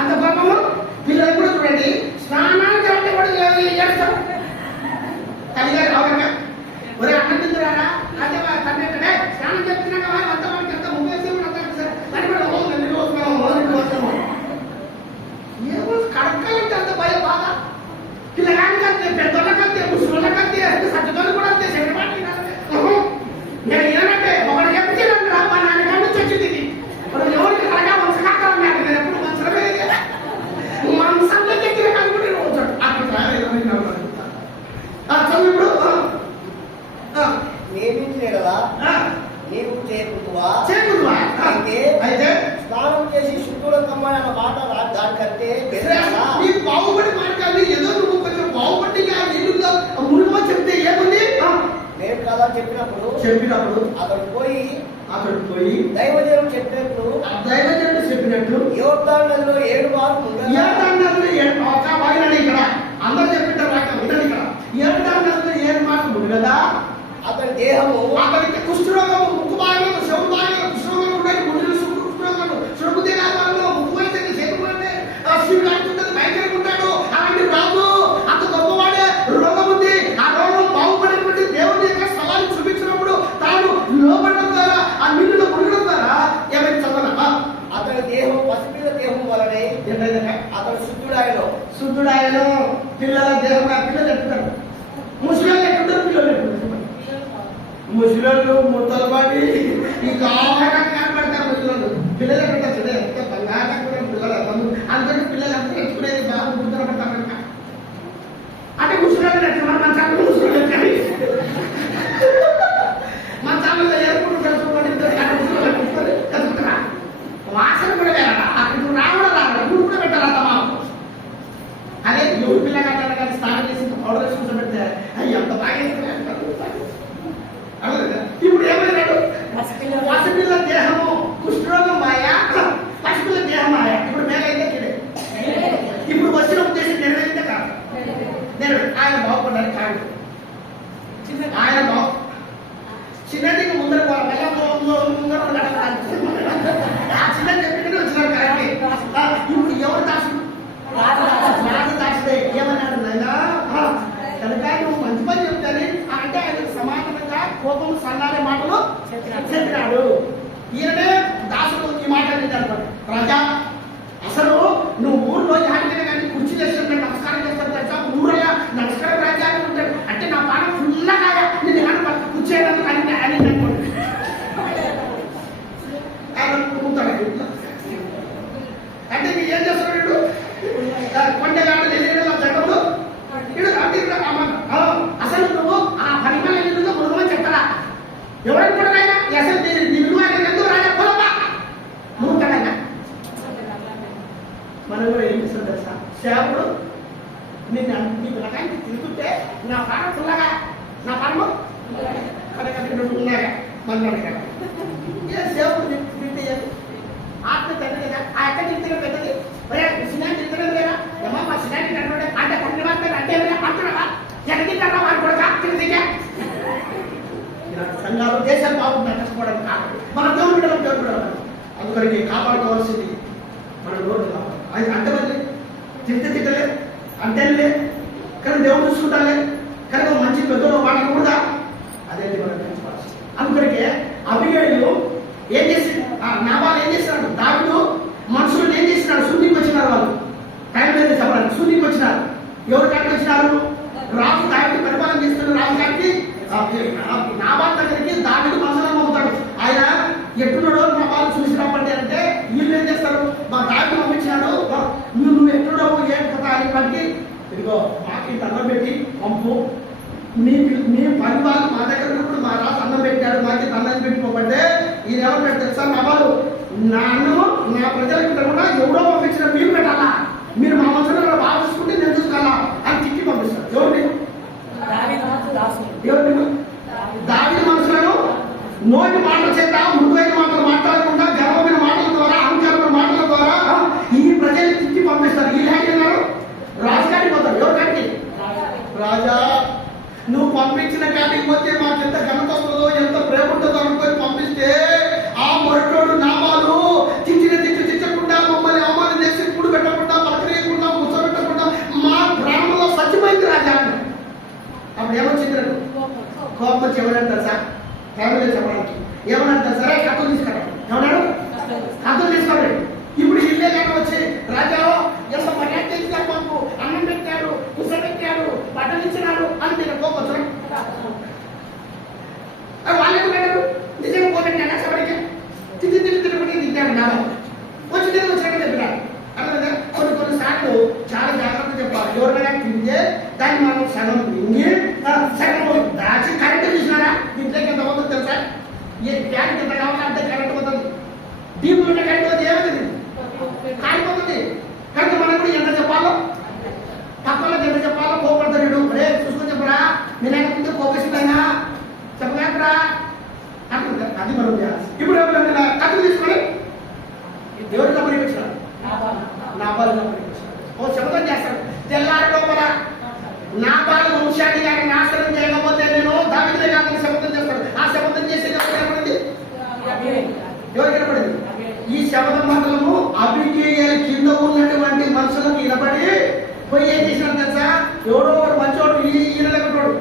అంత పాపము. పిల్లలు కూడా చూడండి స్నానానికి అంటే కూడా ఏడుస్తారు. తల్లిగారు రావగా ఒరే అన్నం తింటున్నారా అంటే తండ్రి స్నానం చెప్తున్నాక అంత మనకి ఎంత ముప్పై ఏమో కడకాలంటే అంత భయం బాగా. పిల్లగానికి అంతే, పెద్దోళ్ళకంతే, ముసలిళ్ళకంతే, సత్యతోళ్ళు కూడా అంతే. నేను ఏమంటే ఒకటి చెప్తే మా నాన్నగారి నుంచి వచ్చింది ఇది. ఇప్పుడు ఎవరికి కడగా వంశకాకాలం లేదు. నేను ఎప్పుడు వంశమే వంశంలో దగ్గర కనుకుంటే చదువు నియమించిన కదా నీవు చేయకూడదువా? అయితే స్నానం చేసి శుద్ధుల కమ్మని అన్న మాట దానికంటే నీ బాగుపడి మాట్లాడి ఏదో నువ్వు కొంచెం బాగుపడిగా నీళ్ళుగా మునుగో చెప్తే ఏముంది? నేను కదా చెప్పినప్పుడు అతడు పోయి దైవజనం చెప్పినట్లు యోర్దాను నదిలో 7 మార్లు ఇక్కడ అందరూ చెప్పింటారు యోర్దాను నదిలో 7 మార్లు మునుగదా అతని దేహము అతనికి కుష్ఠరోగము ముక్కు భాగంలో చెవు భాగంలో కుష్ఠరోగం ఉండే ముడులు కుష్ఠరోగాలు సురబుద్ధి రావాలలో ముక్కు అయితే చేతుకుంటే శివుడు అంటుంటది భయంకరంగా ఉంటాడు. అలాంటి రాదు అంత గొప్పవాడే రోగం ఉంది. ఆ రోగం బాగుపడినటువంటి దేవుని యొక్క స్థలాన్ని చూపించినప్పుడు తాను లోపడడం ద్వారా ఆ నీళ్ళలో మునగడం ద్వారా ఏమైనా చదవనా అతని దేహం పసిపిల్ల దేహం వలనే అతను శుద్ధుడాయను. పిల్లల దేహం పిల్లలు ఎట్టుతారు. ముసలి ఎట్టుంటారు, పిల్లలు ఎట్టుంటారు. ముసలోళ్ళు ముద్దలు పడి ఈ కామగా కనబడతారు. ముసలోళ్ళు పిల్లలు ఎక్కడ బంగారం పిల్లలు అందుకని పిల్లలు అంతా తెచ్చుకునేది బాగా ముద్దలు పడతారు అంటే ముసలోళ్ళు ఎట్టుకున్నారు. మన చాలు ముసలోళ్ళు మన చాలలో ఏర్పడు తెలుసుకోండి. వాసన కూడా వేరా అక్కడ నువ్వు రావడం నువ్వు కూడా పెట్టాలి తమా. అదే ఎవరు పిల్లగాడు కానీ స్నానం చేసి పౌడర్ వేసి కూర్చోబెడితే అయ్యి ఎంత బాగా ఇప్పుడు ఏమైనాడు? పసిపిల్ల దేహము కుష్ఠరోగం మాయ, పసిపిల్ల దేహం మాయ. ఇప్పుడు మేలైతే ఇప్పుడు వచ్చిన ఉద్దేశం నెరవేరిందే కాదు. ఆయన బాగుపడ్డానికి కాదు. ఆయన బాగు చిన్నది ముందర చిన్న చెప్పినట్టు వచ్చినాడు కరెక్ట్. ఇప్పుడు ఎవరు దాసుడు? రాజు దాసుడే. ఏమన్నాడు నాయనా కనుక నువ్వు మంచి పని చెప్తాని అంటే ఆయనకు సమానంగా కోపం సన్నాడే మాటలు చెప్పినాడు. ఈయననే దాసుడు ఈ మాట అనుకోండి. రాజా అసలు నువ్వు ఊళ్ళో జాగ్రత్తగా కానీ కుర్చీ చేసినట్టు నమస్కారం చేస్తాను తెలుసా? ఊరల్లా నమస్కారం రాజ్యాన్ని ఉంటాడు అంటే నా పాట ఫుల్గా నేను ఏమన్నా కుర్చీ అని అని అనుకోండి. ఆయన కూతాడు అంటే నీకు ఏం చేస్తున్నాడు? కొండగాడు తెలియదు జగముడు అసలు నువ్వు ఆ పరిమాణ మృగమని చెప్పరా? ఎవరైనా కూడా రాయనా అసలు ఎందుకు రాజా పొలమా నువ్వు కడైనా మనం కూడా ఏం చేస్తాం తెలుసా? సేవకుడు నిన్ను నీ పిల్లకాయని తిరుగుతుంటే నా ప్రాణం ఫుల్లగా నా ప్రాణము ఉన్నాయా మన ఏ సేవకుడు తింటే ఆత్మ పెద్దది కదా. ఆ ఎక్కడ తింటే పెద్దది సినాన్ని తింటడం లేదా? ఏమో మా సినాన్ని కట్టడే అంటే కొన్ని వార్తలు అంటే అంటున్నావా? జగతింటారా వారు కూడా తిరిగిగా సంఘాలు దేశాలు బాగుంటారు కష్టపడడం కాదు. మన దేవుడు అందుకని కాపాడుకోవాల్సింది మన రోడ్డు కావాలి. అంతమంది తిట్టలే అంటేలే కానీ దేవుడు చూసుకుంటాలే కానీ మంచి పెద్దలు వాటికి కూడా అదే మనం పెంచుకోవాల్సింది. అందుకనికే అభిగేయులు ఏం చేసి నాబాలు ఏం చేసినాడు? దావీదు మనుషులు ఏం చేసినాడు? శూన్యకి వచ్చినారు. వాళ్ళు టైం లేదు చెప్పడానికి. శూన్యకి వచ్చినారు. ఎవరు కాడికి వచ్చినారు? రాజు దావీదు పరిపాలన చేస్తున్న రాజు గారికి నాబాలు దగ్గరికి దావీదు మనసులో అవుతాడు. ఆయన ఎట్టున్నాడో నాబాలు చూసినప్పటి అంటే వీళ్ళు ఏం చేస్తారు? మా దావీదు పంపించినాడు, నువ్వు ఎట్టున్నావు ఏంటి వాటికి ఇదిగో మాకు ఇంత అన్నం పెట్టి పంపు మీ పని వాళ్ళు మా దగ్గర ఉన్నప్పుడు మా రాజు అన్నం పెట్టాడు మాకు ఇంత అన్నం పెట్టుకోమంటే ఈయన ఎవరు పెట్టారు సార్ నా వాళ్ళు నా అన్నము నా ప్రజలకు కూడా ఎవరో పంపించిన మీరు పెట్టాలా మీరు మా మనసులో బాగా చూసుకుంటే నేను చూసుకోవాలా అని తిట్టి పంపిస్తారు ఎవరిని ఎవరిని దావీదు మనసులను నోటి మాటల చేత మృదువైన మాటలు మాట్లాడకుండా గర్వమైన మాటల ద్వారా అహంకారమైన మాటల ద్వారా ఈ ప్రజలు తిట్టి పంపిస్తారు వీళ్ళు ఏంటన్నారు రాజు కాడికి పోతారు ఎవరు కాడికి రాజా నువ్వు పంపించిన కాడికి పోతే మాకు ఎంత ఘనత వస్తుందో ఎంత ప్రేమ ఉంటుందో అనుకొని పంపిస్తే ఆ మొరటోడు నామాలు తిట్టకుండా మమ్మల్ని అవమానం చేసి ఇప్పుడు పెట్టకుండా పలకరియకుండా కూర్చోబెట్టకుండా మా గ్రామంలో సత్యమైంది రాజా అని అప్పుడు ఏమొచ్చింది కోపం చెప్పడంటారు సార్ ఫ్యామిలీ చెప్పడానికి ఏమనంటారు సరే కథలు తీసుకురా ఏమన్నాడు కథలు తీసుకోండి ఇప్పుడు ఇల్లే కనుక వచ్చి రాజా ఎంత మర్యాద చేసినాడు మాకు అన్నం పెట్టాడు కూర్చోబెట్టాడు బట్టలు ఇచ్చినాడు అని నేను కోపం వాళ్ళే పెట్టారు నిజంగా పోగొట్టాను అసలుకి తిరుగుతుంది తిట్టాడు నా వచ్చి నేను వచ్చినట్టు చెప్పినాడు అర్థమైందా కొన్ని సార్లు చాలా జాగ్రత్తగా చెప్పాలి ఎవరినైనా తింటే దాన్ని మనం సగం తింగి సగం దాచి కరెంట్ చూసినారా ఇంట్లోకి ఎంత పోతుంది తెలుసా ఏ ఫ్యాన్ కింద కావాలంటే కరెంట్ పోతుంది దీపం ఉంటే కరెంట్ పోతే ఏమవుతుంది కాలిపోతుంది కనుక మనం కూడా ఎంత చెప్పాలో పక్కలో ఎంత చెప్పాలో కోపడతాడు రే చూసుకొని చెప్పరా నేను ముందు కోపేసిందైనా చెప్పగలరా అంటుంది అది మనం చేయాలి ఇప్పుడు ఎవరైనా కథలు తీసుకొని ఎవరు గమనించారు నా బాలు గమనించారు ఓ శబ్దం చేస్తాడు తెల్లారి లోపల నా బాలు వంశాన్ని కానీ నాశనం చేయకపోతే నేను దావిదే కాదని శబ్దం చేస్తాడు ఆ శబ్దం చేసేది ఎవరు కనపడింది ఎవరు కనపడింది ఈ శబ్ద మండలము అభిగేయ కింద ఉన్నటువంటి మనుషులకు వినపడి పోయి ఏం చేసినాడు తెలుసా ఎవడో వాడు మంచోడు ఈయన లెక్కడు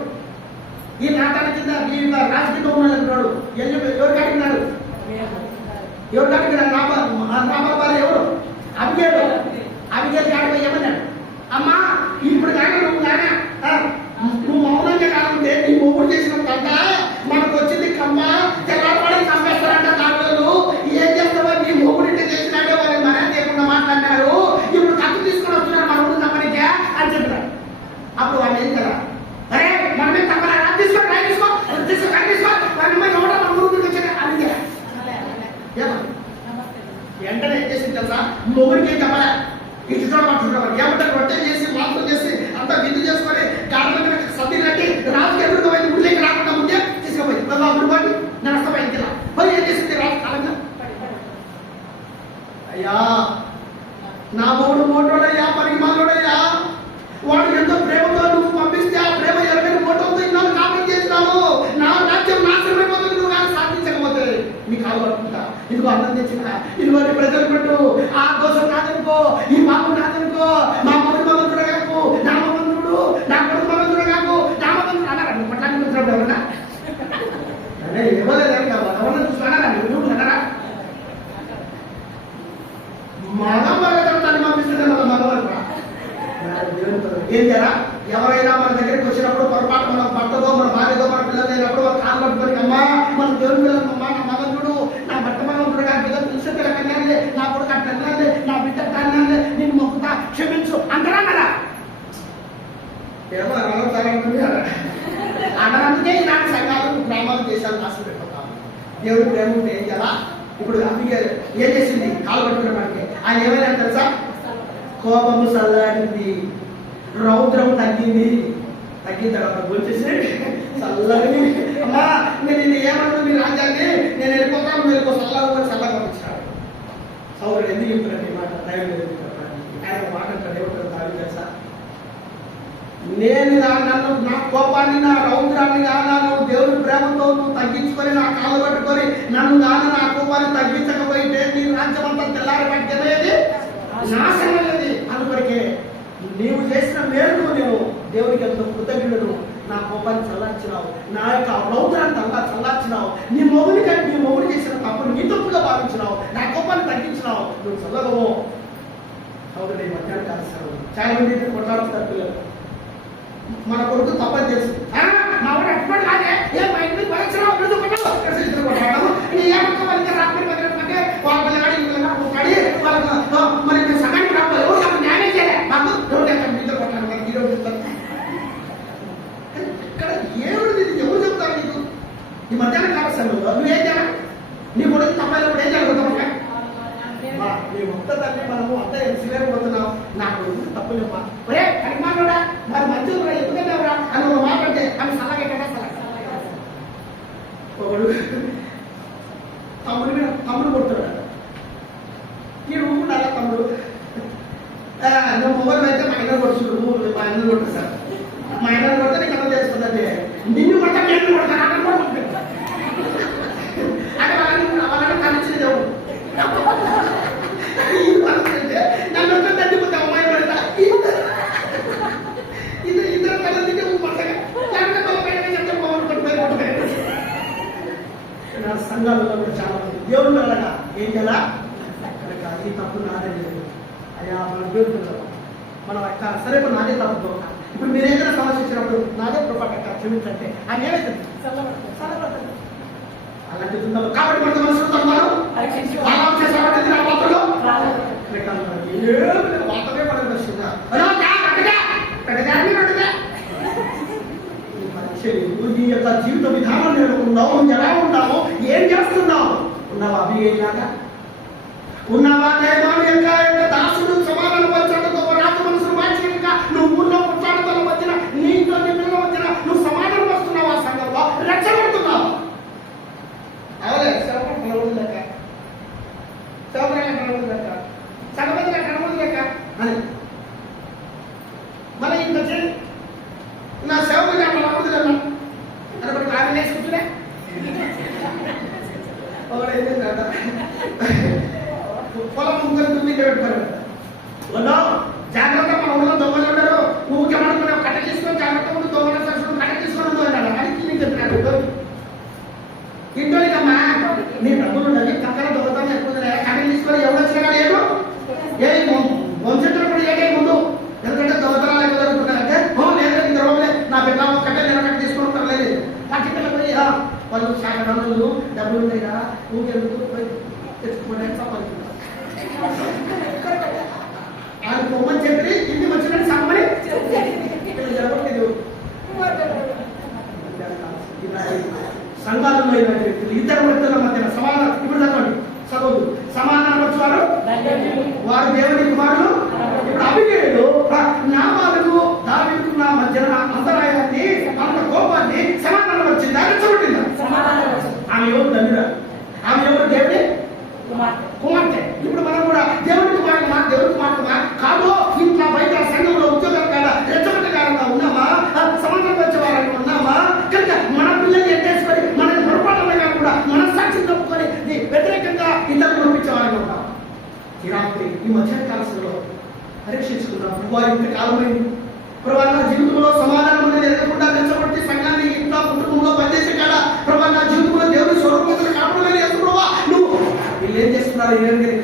ఈ నాటన కింద ఈ రాజకీయ ఉన్న లెక్కడు ఎవరు కట్టినాడు ఎవరు కట్టినాడు నాబాల భార్య ఎవరు అభిగేయుడు అభిగేయుడు కాడిపోయి ఏమన్నాడు అమ్మా ఇప్పుడు కానీ నువ్వు మౌనంగా కాకుంటే నీ మొగుడు చేసిన కంట మనకు వచ్చింది కమ్మ తెల్లవాడని చంపేస్తారంట దాంట్లో ఏం చేస్తావో నీ మొగుడింటి చేసినాడే వాళ్ళు మర్యాద లేకుండా మాట్లాడినారు ఇప్పుడు కత్తి తీసుకొని వస్తున్నారు మన ఊరు తప్పనికే అని చెప్పినాడు అప్పుడు వాళ్ళు ఏం కదా అరే మనమే తప్పరా తీసుకో ట్రై తీసుకో వారి మీద ఎవడో మన ఊరికి వచ్చాడు అని వెంటనే ఏం చేసింది తెలుసా మొగుడికి చెప్పలే ఇటు చూడమంటున్నారు ఏమంటారు రొట్టెలు చేసి మాంసం చేసి అంతా విందు చేసుకొని కారణంగా సర్ది కట్టి రాజుకి ఎదురుపోయి ఊళ్ళకి రాకుండా ముందే తీసుకుపోయి అప్పుడు పోయి నష్టపోయింది ఇలా మరి ఏం చేసింది రాజు కాలంగా అయ్యా నా మూడు మోటోడయ్యా పనికి మాలోడయ్యా వాడు ఎంతో ప్రేమతో నువ్వు పంపిస్తే ఆ ప్రేమ ఎవరైనా మోటోతో నన్ను కాపీ చేసినావు నా రాజ్యం నాశనమైపోతుంది నువ్వు కానీ సాధించకపోతే నీకు ఆలోచించా ఇదిగో అన్నం తెచ్చిన ఇదిగో ప్రజలు పెట్టు ఆ దోషం నాదనుకో ఈ పాపం నాదనుకో మా మొదటి భగవంతుడు కాకు నామబంధుడు నా కొడుకు భగవంతుడు కాకు నామబంధుడు అన్నారా నువ్వు పట్టానికి వచ్చినప్పుడు ఎవరన్నా అదే ఇవ్వలేదు ఎవరన్నా చూసుకున్నారా నువ్వు అన్నారా మగం భగవంతుడు పంపిస్తుంది మన మగవంతుడు ఏం చేయాలా ఎవరైనా మన దగ్గరికి వచ్చినప్పుడు పొరపాటు మన భర్తతో మన భార్యతో మన పిల్లలు లేనప్పుడు మన కాలు పట్టుకొని అమ్మా మన దేవుని పిల్లలమ్మా నా మగంతుడు నా భర్త మగంతుడు కాదు పిల్లలు తెలిసే పిల్లలు కన్నాలే నా కొడుకు అట్లే నా బిడ్డ కన్నాలే నేను మొక్కుతా క్షమించు అంటారా కదా ఏమో అన్నందుకే ఇలాంటి సంఘాలు గ్రామాలు దేశాలు నాశనం పెట్టిపోతాను దేవుడు ప్రేమ ఉంటే ఏం చేయాలా ఇప్పుడు అందుకే ఏం చేసింది కాలు పట్టుకునే మనకి ఆయన ఏమైనా తెలుసా కోపము చల్లారింది రౌద్రం తగ్గింది తగ్గిన తర్వాత వచ్చేసి చల్లని అమ్మా నేను ఏమన్నా మీ రాజ్యాన్ని నేను వెళ్ళిపోతాను మీరు చల్లగా చల్లగా పంపించాడు సౌరుడు ఎందుకు చెప్తున్నాడు ఈ మాట దైవం ఆయన మాట దేవుడు తెలుసా నేను నన్ను నా కోపాన్ని నా రౌద్రాన్ని కానాను దేవుని ప్రేమతో నువ్వు తగ్గించుకొని నా కాలు పట్టుకొని నన్ను కాను నా కోపాన్ని తగ్గించకపోయితే నీ రాజ్యం అంతా తెల్లారి పట్టుకెళ్ళేది నాశనది అనుకొరికే నీవు చేసిన మేరకు నేను దేవునికి ఎంతో కృతజ్ఞుడు నా కోపాన్ని చల్లార్చినావు నా యొక్క రౌద్రాన్ని చల్లార్చినావు నీ మొగుడు చేసిన తప్పును నీ తప్పుగా భావించినావు నా కోపాన్ని తగ్గించినావు నువ్వు చల్లగవు సోదరుడు మధ్యాహ్నం కాలుస్తారు చాలా మంది కొట్లాడుతారు పిల్లలు మన కొడుకు తప్పని తెలుసు మా వాడు అటువంటి కాదే ఏ మా ఇంటికి పరీక్షరావు కొట్లాడము నీ ఏమంటే వాళ్ళకి రాత్రి అంటే వాళ్ళ పిల్లగాడి వాళ్ళకి మరి సగానికి రావాలి ఎవరు న్యాయం చేయలే మాకు ఎవరు మధ్యాహ్న కాల సమయంలో నువ్వు ఏం చేయాలి? నీ కొడుకు తప్పైనప్పుడు ఏం జరుగుతావు? నీ ఒక్క తల్లి మనము అంతా సిలేకపోతున్నావు. నా కొడుకు తప్పులేమ్మా, ఒరే కనిమానుడా మరి మంచిగా ఎందుకంటేవరా అని ఒక మాట అంటే ఆమె సలహా ఒకడు తమ్ముడు కొడుతున్నాడు. ఈ ఊరుకుంటారా తమ్ముడు? నువ్వు మొబైల్ అయితే మా ఆయన కొడుచుడు, మా ఆయన కొడుతుంది సార్, మా ఆయన కొడితే నీకు అర్థం చేస్తుందంటే నిన్ను కొట్ట నేను కొడతాను అక్కడ కూడా అంటే వాళ్ళని కలిసి దేవుడు నన్ను తగ్గిపోతే అమ్మాయి పడతా ఇద్దరు పిల్లలకి పడతాగా లేకపోతే బలపైన చెప్తే బాగుంటుంది. సంఘాలలో కూడా చాలా మంది దేవుడు అలాగా ఏం చేయాలా? ఈ తప్పు నాదే లేదు అయ్యా, మన దేవుడు మనం అక్క సరే ఇప్పుడు నాదే తప్పు. ఇప్పుడు మీరు ఏదైనా సమస్య వచ్చినప్పుడు నాదే పొరపాటు క్షమించంటే ఆయన ఏమైతుంది? అలాంటి కాబట్టి మన మనుషులు తమ్మారు ఆలోచించేసాబట్టి నా పాత్రలో వాతమే పడదు వస్తుందా నీ యొక్క జీవిత విధానం నేర్చుకున్నావు, ఎలా ఉన్నావు, ఏం చేస్తున్నావు? ఉన్నావా అభిగా? ఉన్నావా? దైవాన్ని యొక్క దాసుడు సమాధాన పరచడంతో రాజు మనసును మార్చినట్టుగా నువ్వు ఊళ్ళో పుట్టాడతలో వచ్చిన నీ ఇంట్లో నిధుల్లో వచ్చిన నువ్వు సమాధానం వస్తున్నావు. ఆ సంఘంలో రెచ్చగొడుతున్నావు. అవలే సేవకులు కనబడలేక సేవకులు కనబడలేక సగపతిగా కనబడలేక అని మన ఇంత నా సేవకులు కనబడలేదన్నా అని ఒకటి రాజు నేర్చుకుంటున్నా పొలం ముగ్గురు దుమ్మి పెట్టుకోరు. జాగ్రత్త, మన ఊళ్ళో దొంగలు ఉండరు. నువ్వు కెమనుకున్నా కట్ట తీసుకొని జాగ్రత్త ఉండి దొంగల సరస్సు కట్ట తీసుకొని అన్నాడు. అని నేను చెప్పినాడు ఇంటోనికమ్మా నీ డబ్బులు ఉండాలి పక్కన దొంగతనం ఎక్కువ కట్ట తీసుకొని ఎవరు వచ్చినా లేదు ఏ వంశంలో కూడా ఏకే ముందు ఎందుకంటే దొంగతనాలు ఎక్కువ జరుగుతున్నాయంటే లేదా నీ ద్రోహంలే నా బిడ్డ కట్ట నేను కట్ట తీసుకొని లేదు పక్కన పోయి వాళ్ళు శాఖ డబ్బులు ఉన్నాయి కదా ఊకెందుకు తెచ్చుకోవడానికి సంపాదించుకుంటారు. ఆయన బొమ్మని చెప్పి ఇంటి వచ్చినట్టు సమ్మని జరగలేదు. సంఘాలలో వ్యక్తులు ఇద్దరు వ్యక్తుల మధ్యన సమాధానం ఇప్పుడు చదవండి చదవద్దు సమాధానం వచ్చేవారు వారు దేవుని కుమారులు. ఇప్పుడు అభిగేయుడు నామాలకు దావీదుకు మధ్యన అంతరాయాన్ని అంత కోపాన్ని సమాధానం వచ్చిందా రెచ్చగొట్టిందా? ఆమె ఎవరు తండ్రి? ఆమె ఎవరు? దేవుడి కుమార్తె. ఇప్పుడు మనం కూడా దేవుడి కుమారుమా దేవుడి కుమార్తెమా కాదు. ఇంట్లో బయట సంఘంలో ఉద్యోగాల కాడ రెచ్చగొట్టగారంగా ఉన్నామా? సమాధానం వచ్చేవారంగా ఉన్నామా? కనుక మన పిల్లల్ని ఎట్టేసుకొని మన పొరపాటుగా కూడా మన సాక్షి తప్పుకొని వ్యతిరేకంగా ఇతరులు పంపించేవారంగా ఉన్నాం. ఈ రాత్రి ఈ మధ్యాహ్న కాలంలో పరీక్షించుకున్నాం. వారి ఇంతకాలమైంది ప్రభా నా జీవితంలో సమాధానం అనేది ఎరగకుండా రెచ్చగొట్టి సంఘాన్ని ఇంట్లో కుటుంబంలో పనిచేసే కాడ ప్రభా నా జీవితంలో దేవుడి స్వరూపంగా కాపాడలేదు ఎందుకు ప్రభా నువ్వు వీళ్ళు ఏం చేస్తున్నారు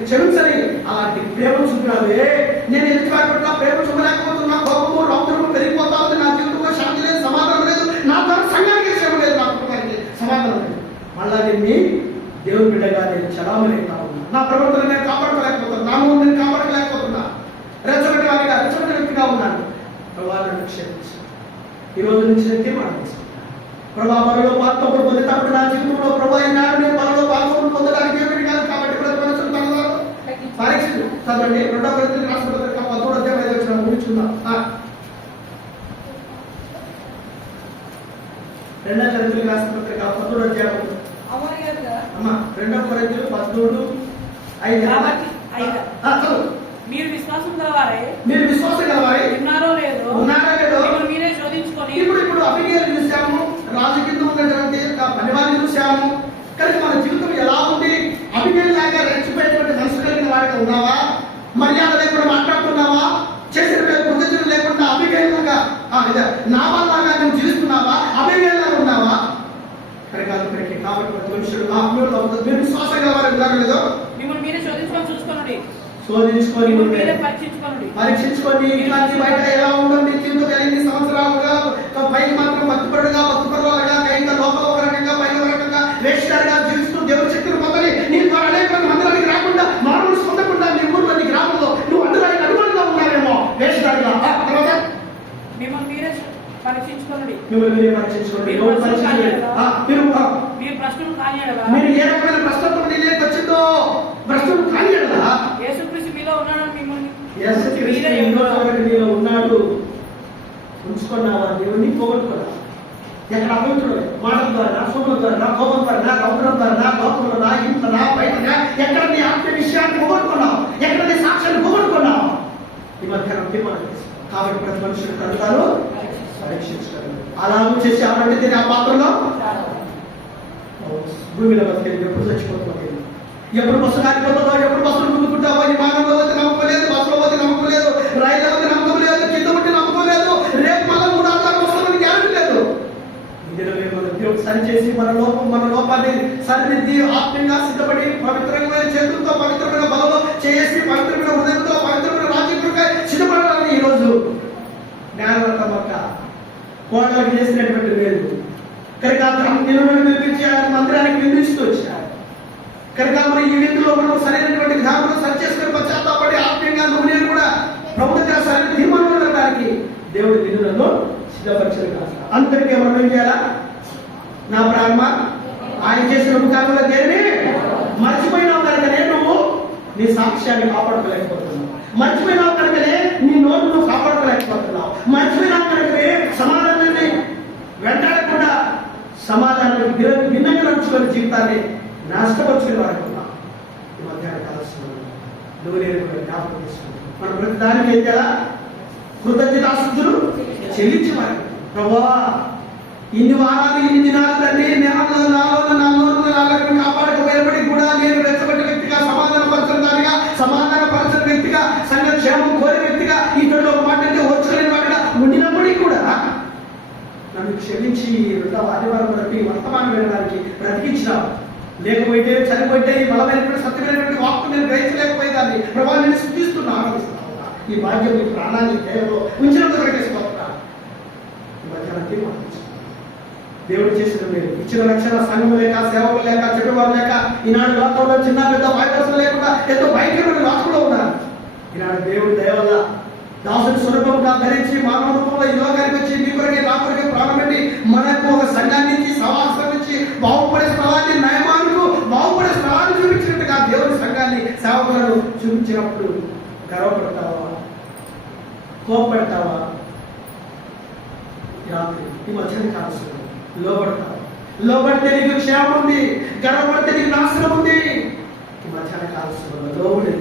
క్షమించని అలాంటి ప్రేమ చూపినావే. నేను ఎందుకు పట్ల ప్రేమ చూపలేకపోతున్నా, కోపము రౌద్రము పెరిగిపోతా ఉంది. నా జీవితంలో శాంతి లేదు, సమాధానం లేదు, నా ద్వారా సంఘానికి క్షేమ లేదు, నా కుటుంబానికి సమాధానం లేదు. మళ్ళా నేను దేవుని బిడ్డగా నేను చలామణి కావున్నా, నా ప్రవర్తన నేను కాపాడుకోలేకపోతున్నా, నా ముందు నేను కాపాడలేకపోతున్నా, రెచ్చగొట్టే వారిగా రెచ్చగొట్టే వ్యక్తిగా ఉన్నాను. ప్రభా నన్ను క్షమించు. ఈ రోజు నుంచి నేను తీర్మానం తీసుకున్నాను. ప్రభా మరలో పాత్రలు పొందేటప్పుడు నా జీవితంలో ప్రభా ఈనాడు నేను మరలో పాత్రలు పొందడానికి ఏమిటి కాదు. కాబట్టి పరీక్షలు చదవండి. 2వ కొరింథీయులకు రాసిన పత్రిక 13వ అధ్యాయం 5వ వచనం ముగించుకుందాం. 2వ కొరింథీయులకు రాసిన పత్రిక 13వ అధ్యాయం అమ్మా 2వ కొరింథీయులు 13:5. మీరు విశ్వాసం గలవారే, మీరు విశ్వాసం గలవారే, ఉన్నారో లేదో మీరే శోధించుకొని. ఇప్పుడు అభిగేయుని చూసాము, రాజు కింద ఉన్నటువంటి పనివారిని చూసాము. కానీ మన జీవితం ఎలా ఉంది? అభిగేయుని లాగా రెచ్చిపోయేటువంటి మనసు కలిగిన వాడిగా ఉన్నావా? మర్యాద లేకుండా మాట్లాడుతున్నావా? చేసిన కృతజ్ఞతలు లేకుండా అభిగేయులాగా నావాలాగా నువ్వు జీవిస్తున్నావా? అభిగేయులాగా ఉన్నావా? కాబట్టి మనుషులు మీరు విశ్వాసం గలవారు ఉన్నారో లేదో మిమ్మల్ని మీరే శోధించుకొని చూసుకోండి. పరీక్షించుకోండి. ఇలాంటి బయట ఎలా ఉండండి? జీవితం 8 సంవత్సరాలుగా పైకి మాత్రం భక్తిపరుడుగా భక్తిపరులుగా ఇంకా లోపల ఒక రకంగా పైన ఒక రకంగా వేషాలుగా జీవిస్తూ దేవుడి శక్తిని పొందని నీ ద్వారా అనేక మందిరానికి రాకుండా మానవులు పొందకుండా నీ ఊళ్ళో నీ గ్రామంలో నువ్వు అందరానికి అనుగుణంగా ఉన్నావేమో వేషాలుగా. తర్వాత మిమ్మల్ని మీరే పరీక్షించుకోండి. మీరు ప్రశ్నలు కానియడగా మీరు ఏ రకమైన భ్రష్టత్వం నీలోకి వచ్చిందో భ్రష్టం కానియడగా యేసుక్రీస్తు మీలో ఉన్నాడని మిమ్మల్ని యేసుక్రీస్తు మీలో ఉన్నాడు ఉంచుకున్నావా? దేవుని పోగొట్టుకున్నావా? ఎక్కడ అపవిత్రుడు మాటల ద్వారా, సూపుల ద్వారా, కోపం ద్వారా, కౌంటరం ద్వారా, లోకంలో, ఇంట్లో, బయట ఎక్కడ నీ ఆత్మ విషయాన్ని పోగొట్టుకున్నావు? ఎక్కడ నీ సాక్ష్యాన్ని పోగొట్టుకున్నావు? ఈ మధ్యాహ్నం తీర్మానం చేసుకో. కాబట్టి ప్రతి మనుషులు కలుగుతారు పరీక్షించగలరు. అలా చేసి ఎవరంటే తిని ఆ పాత్రలో భూమిలో బతికేది ఎప్పుడు చచ్చిపోతుంది, ఎప్పుడు బస్సు కాలిపోతుందో, ఎప్పుడు బస్సులు ముందుకుంటావో, ఈ మానవులో పోతే నమ్మకం లేదు, బస్సులో పోతే నమ్మకం లేదు, రైల్లో పోతే నమ్మకం లేదు, కింద ఉంటే నమ్మకం లేదు, రేపు మళ్ళీ 3-6 వస్తుందని గ్యారెంటీ లేదు. దేవుడు సరిచేసి మన లోపాన్ని సరిదిద్ది ఆత్మీయంగా సిద్ధపడి పవిత్రమైన చేతులతో, పవిత్రమైన బలంలో చేసి, పవిత్రమైన హృదయంతో, పవిత్రమైన రాజ్యంగా సిద్ధపడాలని ఈ రోజు జ్ఞానవంతం యొక్క కోటలకు చేసినటువంటి లేదు కనుక నిర్మించి ఆయన మందిరానికి విందిస్తూ వచ్చారు కనుక మరి ఈ విందులో మనం సరైనటువంటి విధానంలో సరి చేసుకుని పశ్చాత్తాపడి ఆత్మీయంగా నువ్వు కూడా ప్రభు దగ్గర సరైన తీర్మానం ఉండడానికి దేవుడి విధులను సిద్ధపరిచారు కాదు. అందరికీ మనం ఏం చేయాలా? నా ప్రారంభ ఆయన చేసిన ఉపకారంలో దేనిని మర్చిపోయినావు కనుకనే నువ్వు నీ సాక్ష్యాన్ని కాపాడుకోలేకపోతున్నావు, మర్చిపోయినావు కనుకనే నీ నోటు నువ్వు కాపాడుకోలేకపోతున్నావు, మర్చిపోయినావు కనుకనే సమాధానాన్ని వెంటాడకుండా సమాధానాన్ని భిన్నంగా నడుచుకునే జీవితాన్ని నష్టపరుచుకుని వాడుకున్నావు. ఈ మధ్యాహ్న కాలశంలో నువ్వు నేను కూడా జ్ఞాపకం చేసుకుంటాం. మనం ప్రతి దానికి ఏం చేయాలా? కృతజ్ఞతాస్తుతులు చెల్లించి వారి ప్రభువా ఇన్ని వారాలు, ఇన్ని దినాలు తండ్రి నాలుగు కాపాడకపోయినప్పటికీ కూడా నేను రెచ్చబడ్డ వ్యక్తిగా, సమాధానపరచిన వ్యక్తిగా, సంఘ క్షేమం కోరే వ్యక్తిగా, ఇతరులు ఒక మాట అంటే వచ్చుకునే వాడిగా ఉండినప్పటికీ కూడా నన్ను క్షమించి రెండవ ఆదివారం వరకు వర్తమానం వినడానికి బ్రతికించినావు. లేకపోతే చనిపోతే ఈ బలమైనటువంటి సత్యమైనటువంటి వాక్కు నేను గ్రహించలేకపోయేదాన్ని. ప్రభావం నేను శుద్ధిస్తున్నా, ఆనందిస్తున్నాను. ఈ భాగ్యం మీ ప్రాణాన్ని దేవుడు ఉంచినందుకు ప్రకటిస్తున్నాను. ఈ మధ్యాహ్నం తీర్మానం దేవుడు చేసిన మీరు ఇచ్చిన రక్షణ సంఘం లేక, సేవలు లేక, చెట్టువారు లేక, ఈనాడు లోకంలో చిన్న పెద్ద వాయిదాసులు లేకుండా ఎంతో భయంకరమైన రాష్ట్రంలో ఉన్నారు. ఈనాడు దేవుడు దయవల్ల దాసుని స్వరూపంగా ధరించి మానవ రూపంలో ఈ లోకానికి వచ్చి మీ కొరకే నా కొరకే ప్రారంభండి మనకు ఒక సంఘాన్ని ఇచ్చి, సమాజం ఇచ్చి, బాగుపడే స్థలాన్ని, నయమానికి బాగుపడే స్థలాన్ని చూపించినట్టుగా దేవుని సంఘాన్ని, సేవకులను చూపించినప్పుడు గర్వపడతావా? కోపడతావా? ఈ మధ్యాహ్నం కాల్సిన లోబడతావు. లోబడితే నీకు క్షేమం ఉంది, గర్వపడితే నీకు నాశనం ఉంది. ఈ మధ్యాహ్న కాల్సిన లోబడి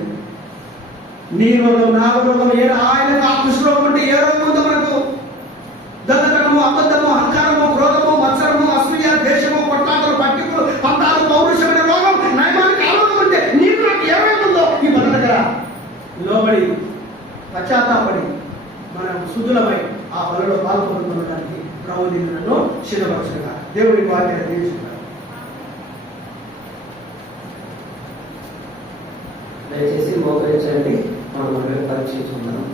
నీ రోగం, నా రోగం, ఆయనకు ఆ కృష్ణరోగం అంటే ఏ రోగం ఉందో మనకు? దొంగతనము, అబద్ధము, అహంకారము, క్రోధము, మత్సరము, అసూయ, ద్వేషము, కొట్లాటలు, పట్టింపులు, పంతాలు, పౌరుషమైన రోగం, నయమానికి ఆ రోగం అంటే నీకు నాకు ఏమైందో ఈ మన దగ్గర లోబడి పశ్చాత్తాపడి మనం శుద్ధులమై ఆ బలలో పాల్గొనడానికి ప్రభు నిన్ను సిద్ధపరచుగా దేవుడి వాక్యాన్ని తీసుకున్నాడు. దయచేసి మోకరించండి, మనం పరీక్షించుకుందాం.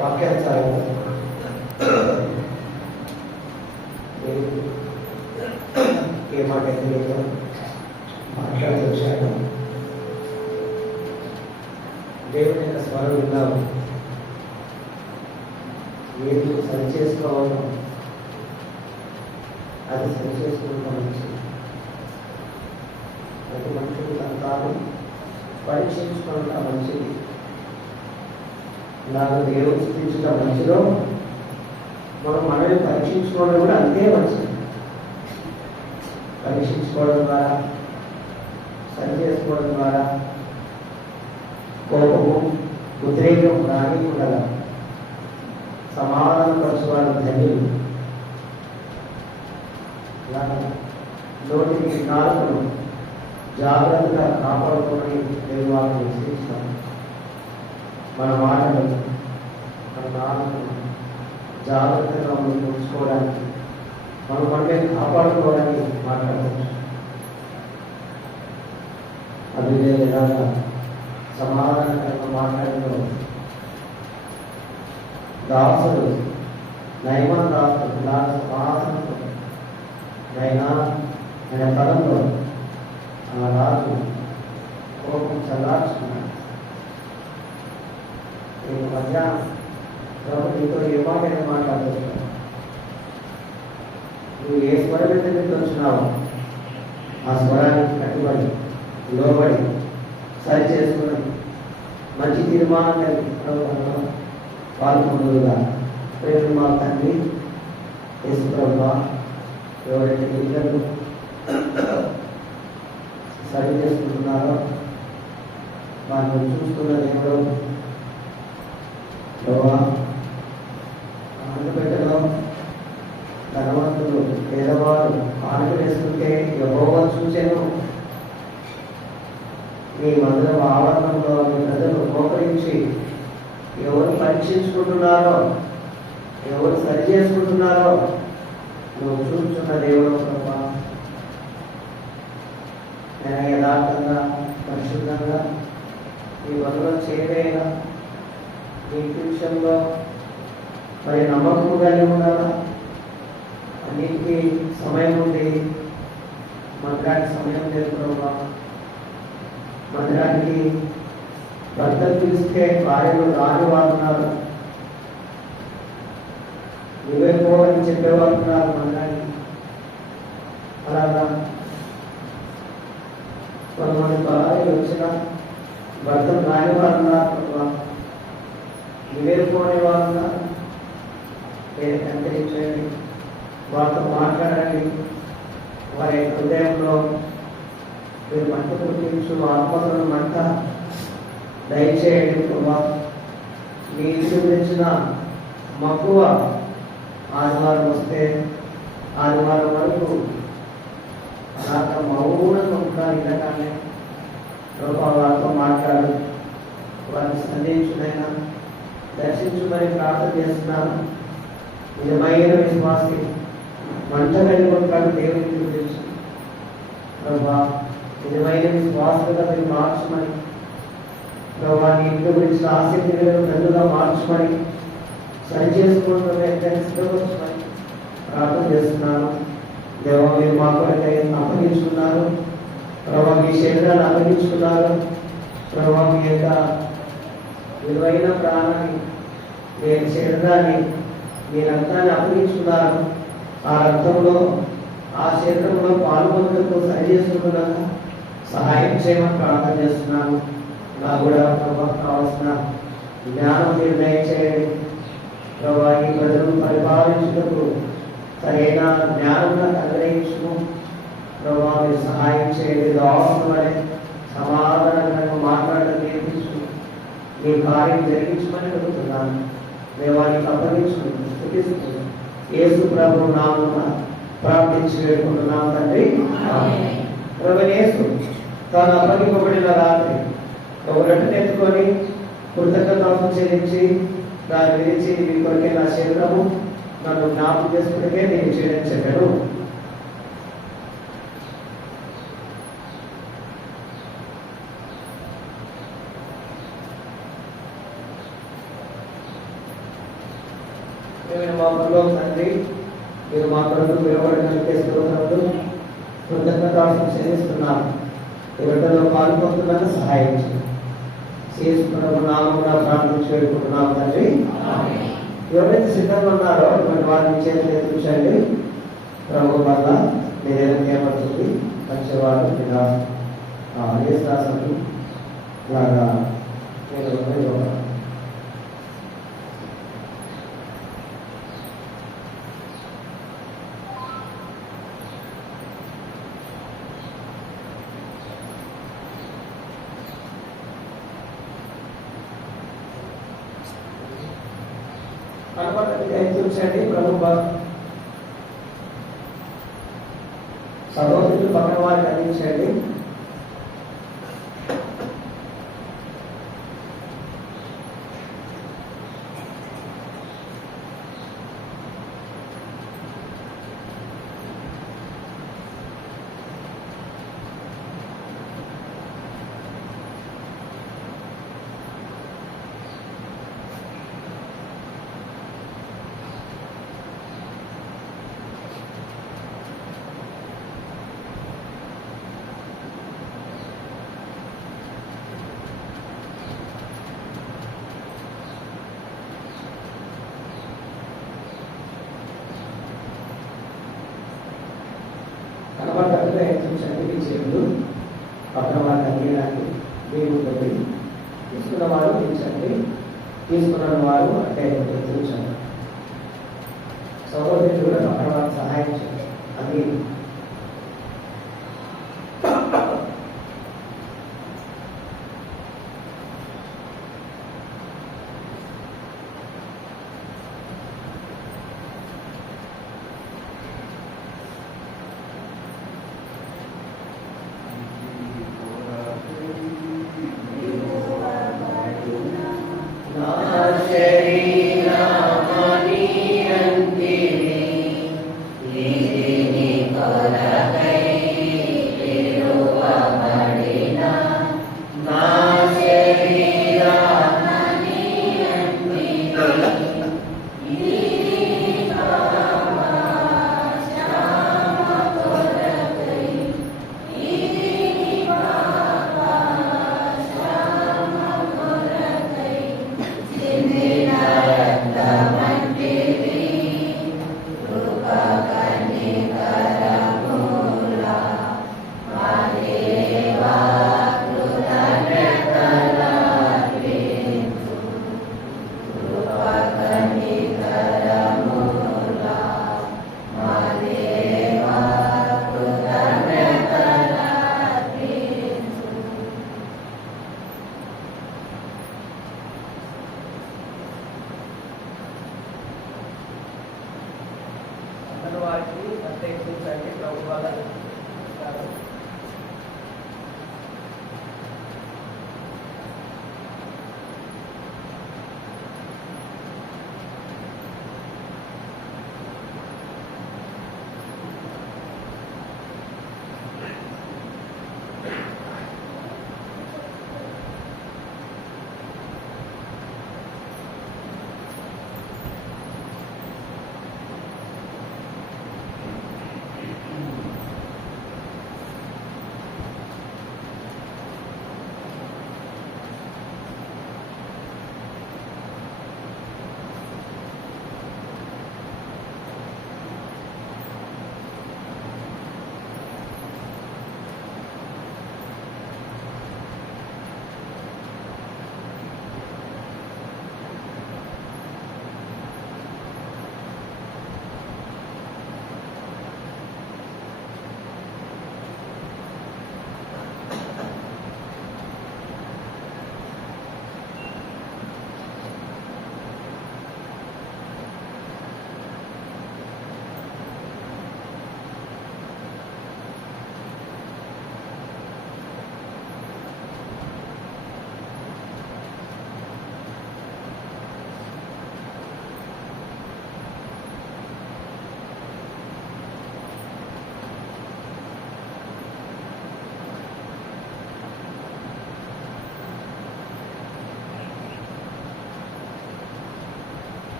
వాక్యాచారం ఏ మాట అయితే మాట్లాడుతూ వచ్చాను. దేవుని యొక్క స్వరం విన్నాము. ఏది సరి చేసుకోవాలో అది సరి చేసుకుంటాం. మంచిది. ప్రతి మనుషులు తన తాను పరీక్షించుకోవడం మంచిది. నాకు దేవుడు స్థితించడం మంచిదో మనం మనల్ని పరీక్షించుకోవడం కూడా అంతే మంచిది. పరీక్షించుకోవడం ద్వారా, సరి చేసుకోవడం ద్వారా కోపము, ఉద్రేకం రానికుండా సమాధానపరచుకోవడం ధన్యులు. నోటికి నాలుకను జాగ్రత్తగా కాపాడుకోవడం నేను వాళ్ళని విశ్లేషిస్తాను. మన మాటలు, మన నాలుకను జాగ్రత్తగా మనం ఉంచుకోవడానికి, మనం మనమే కాపాడుకోవడానికి మాట్లాడవచ్చు. అభివృద్ధి విధాలుగా సమాధానకరంగా మాట్లాడిన దాసుడు నయమన్ దాసుడు సమాధానంతో నైనా ఆయన పదంలో ఆ రాజు కోపం చల్లార్చుకున్నాడు. నేను మధ్యాహ్నం కాబట్టి నీతో ఏ మాట మాట్లాడుతున్నాను, నువ్వు ఏ స్వరం ఎందుకు వచ్చినావు ఆ స్వరానికి కట్టుబడి లోబడి సరి చేసుకుని మంచి తీర్మానం పాల్గొందుగా ప్రేమ మా తండ్రి యేసు ప్రభువా, ఎవరైతే పిల్లలు సరి చేసుకుంటున్నారో వారిని చూస్తున్న దేవుడు ప్రభా, ఆంధ్రపేటలో ధనవంతులు పేదవాడు ఆటలు వేసుకుంటే యెహోవా చూచెను. మీ మందిర ఆవరణంలో మీ ప్రజలు మోకరించి ఎవరు పరీక్షించుకుంటున్నారో, ఎవరు సరి చేసుకుంటున్నారో నువ్వు చూస్తున్న దేవుడు ప్రభా. నేను యథార్థంగా పరిశుద్ధంగా మీ మనలో చేరేలా మీ విషయంలో మరి నమ్మకం కలిగి ఉండాలా. అన్నిటికీ సమయం ఉంది, మందిరానికి సమయం లేదు ప్రభా. మందిరానికి భర్తలు పిలిస్తే భార్యలు రాని వాడుతున్నారు, నువ్వే పోవని చెప్పేవాడుతున్నారు మందిరానికి. అలాగా కొంతమంది భార్యలు వచ్చిన భర్తలు రాని వాడుతున్నారు ప్రభా. నువ్వే పోని వాడుతున్నారు. అంతరించండి, వారితో మాట్లాడండి. వారి హృదయంలో మీరు మంట పుట్టించు ఆత్మలను మంట దయచేయండి ప్రభా. మీ ఇంటి గురించిన మక్కువ ఆదివారం వస్తే ఆదివారం వరకు నాకు మౌనంగా ఉంటాను. ఇలాగానే ప్రభా వారితో మాట్లాడు, వారిని సంధించునైనా దర్శించుమని ప్రార్థన చేస్తున్నాను. నిజమైన విశ్వాసి మంట కలిగి ఉంటాడు దేవునికి గురించి ప్రభా. నిజమైన విశ్వాసంగా మీరు మార్చమని ప్రభా, నీ ఇంటి గురించి ఆసక్తి ప్రజలుగా మార్చమని సరి చేసుకుంటున్న సిద్ధపరచమని ప్రార్థన చేస్తున్నాను. దేవ మీరు మా కొరకై అప్పగించుకున్నారు ప్రభా, మీ శరీరాన్ని అప్పగించుకున్నారు ప్రభా. మీ యొక్క విలువైన ప్రాణాన్ని, మీ శరీరాన్ని, మీ రక్తాన్ని అప్పగించుకున్నారు. ఆ రక్తంలో ఆ శరీరంలో పాల్గొనడంతో సరి చేసుకుంటున్నాను. సహాయం చేయమని ప్రార్థన చేస్తున్నాను. నాకు కూడా ప్రభా కావాల్సిన జ్ఞానం మీరు దయచేయండి ప్రభా. ఈ ప్రజలను పరిపాలించుటకు సరైన జ్ఞానం అనుగ్రహించును ప్రభా. మీరు సహాయం చేయండి. అవసరం వలె సమాధానంగా మాట్లాడడం నేర్పించు, మీ కార్యం జరిగించమని అడుగుతున్నాను. దేవానికి అప్పగించుకుని స్థుతిస్తున్నాను. యేసు ప్రభు నామమున ప్రార్థించి వేడుకుంటున్నాం తండ్రి. ప్రభు యేసు తాను అప్పగింపబడిన రాత్రి ఒక రొట్టెను ఎత్తుకొని కృతజ్ఞతలు చెల్లించి దాన్ని విరిచి, మీ కొరకే నా శరీరము, నన్ను జ్ఞాపకం చేసుకుంటే నేను చేయడం చెప్పాను. మా పనిలో తండ్రి, మీరు మా కొరకు విలువబడిన స్తోత్రములు కృతజ్ఞతలు చెల్లిస్తున్నాను. ఎవరిలో పాల్గొంటున్నాను సహాయం చేసుకున్న నామమున ప్రార్థించి వేడుకుంటున్నాము తండ్రి. ఎవరైతే సిద్ధంగా ఉన్నారో ఇటువంటి వారిని చేతులు ఎత్తించండి. ప్రభు వల్ల మీరేదో ఏమవుతుంది మంచివాడు ఏసాసను లాగా చూసండి. ప్రభు సహోదరులు పక్కన వారికి అందించండి. ప్రయత్నించండి. మీ చేతులు పక్కన వారిని అందించడానికి మీరు ఉంటుంది. తీసుకున్న వారు తీర్చండి, తీసుకున్న వారు అంటే ప్రయత్నించండి. సహోదరులు కూడా పక్కన వారికి సహాయం చేయండి. అది వారికి ప్రత్యేకించండి. ప్రభు వాళ్ళ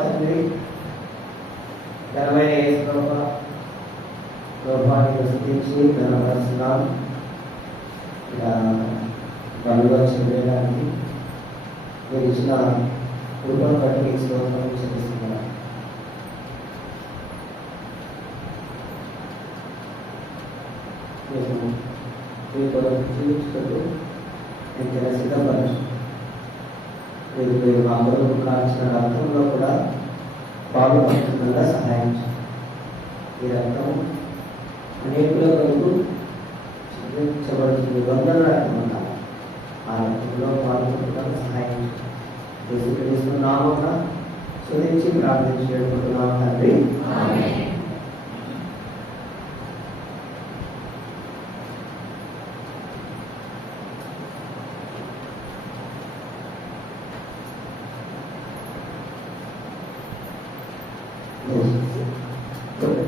తండ్రి ఘనమైన యేసు ప్రభువాన్ని ప్రసిద్ధించి ఘనపరుస్తున్నాం. ఇలా బలుగా చేయడానికి మీరు ఇచ్చిన కృపను బట్టి మీకు స్తోత్రం చెల్లిస్తున్నాం. మేము మీ కొరకు జీవించుటకు మీకు సిద్ధపరచు. మీరు మా కొరకు కాల్చిన రక్తంలో కూడా పాల్గొనకుండా సహాయం చేయండి. ఈ రక్తం అనేకుల కొరకు చెల్లించబడుతుంది. వందల రక్తం ఉండాలి. ఆ రక్తంలో పాల్గొనకుండా సహాయం చేయండి. యేసుక్రీస్తునామమున స్తుతించి ప్రార్థించుకుంటున్నాం తండ్రి.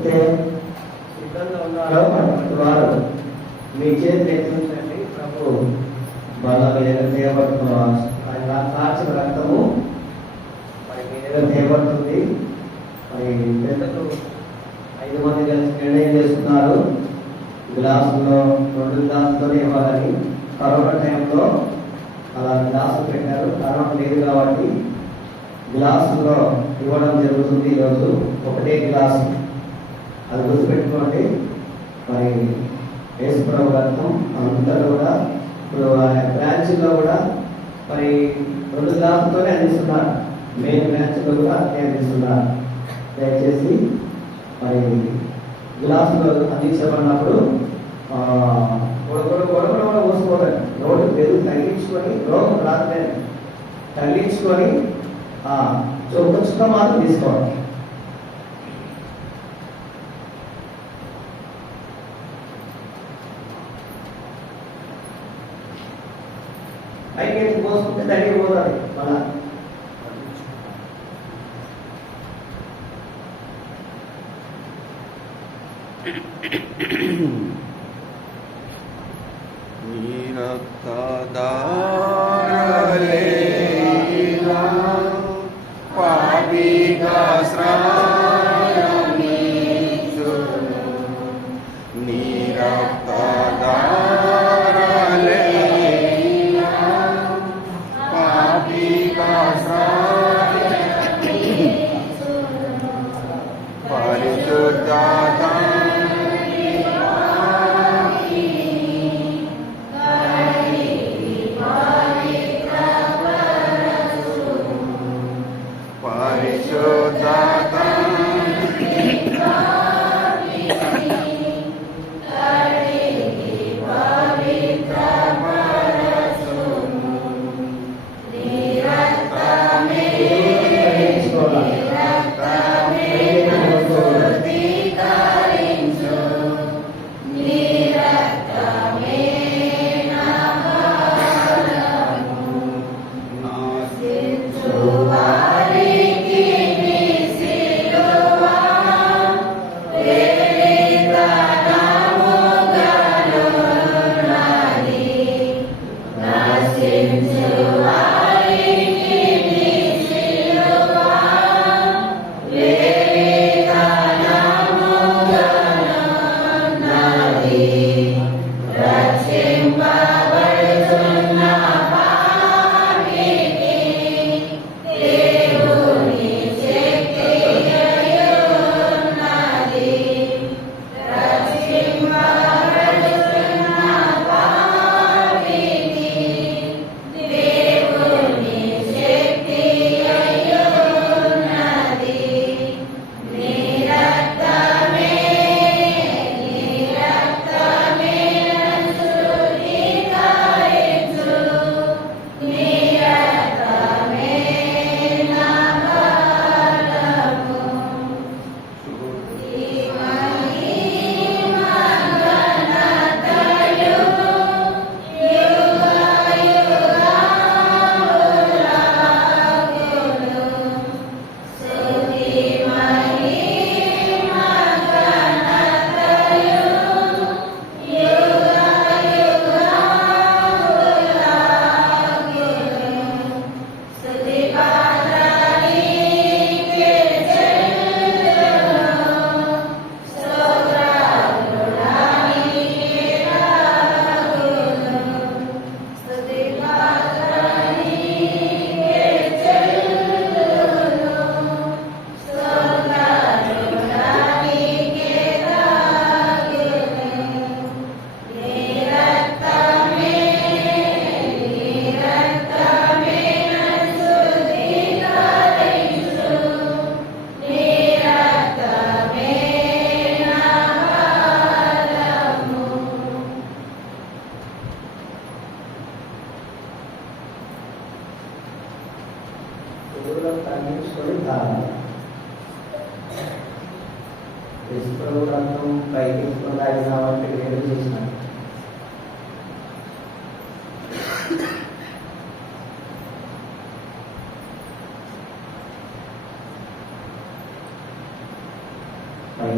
చెప్తే సిద్ధంగా ఉన్నారో అటువంటి వారు మీ చేతి ఎత్తించండి. ప్రభు వాళ్ళ మీద చేయబడుతున్నారు. ఆయన సాక్షి రక్తము మరి మీద చేయబడుతుంది. మరి పెద్దలు 5 మంది కలిసి నిర్ణయం చేస్తున్నారు. గ్లాసులో 2 గ్లాసులతోనే ఇవ్వాలని. కరోనా టైంలో అలా గ్లాసులు పెట్టారు. కరోనా లేదు కాబట్టి గ్లాసులో ఇవ్వడం జరుగుతుంది. ఈరోజు ఒకటే గ్లాసు, అది గుర్తుపెట్టుకోండి. మరి యేసుప్రభు రక్తం అంతా కూడా ఇప్పుడు బ్రాంచ్లో కూడా మరి 2 గ్లాసులతోనే అందిస్తున్నారు. మెయిన్ బ్రాంచ్లో కూడా అందిస్తున్నారు. దయచేసి మరి గ్లాసులో అందించబడినప్పుడు గొడవ పోసుకోవాలి. రోడ్డు పెరుగు తగ్గించుకొని రోగం రాత్రి తగ్గించుకొని చుక్క మాత్రం తీసుకోవాలి. పైకి పోసుకుంటే తగ్గిపోతుంది మళ్ళా.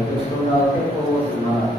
కృష్ణుడు కాబట్టి పోతున్నారు.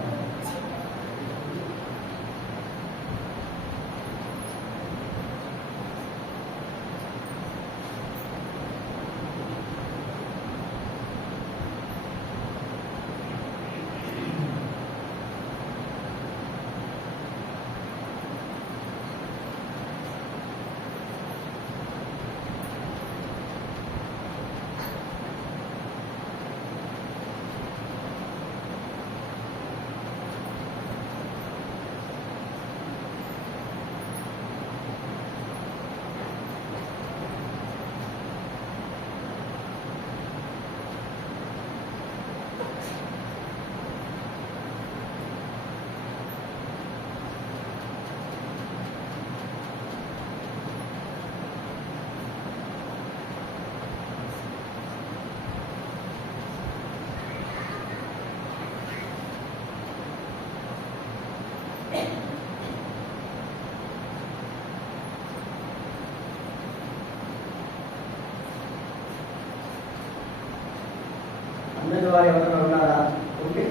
అందరి వారు ఎవరైనా ఉన్నారా? ఉంటే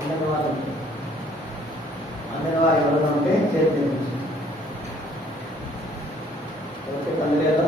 అందరి వారు ఎవరైనా ఉంటే చేతి ఓకే. పనిలేదా?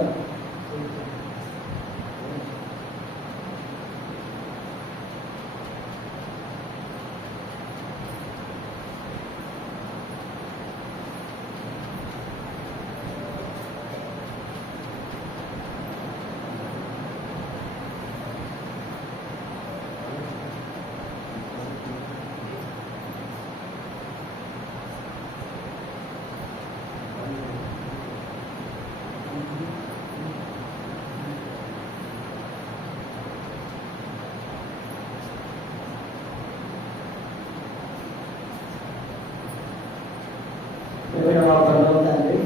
తండ్రి,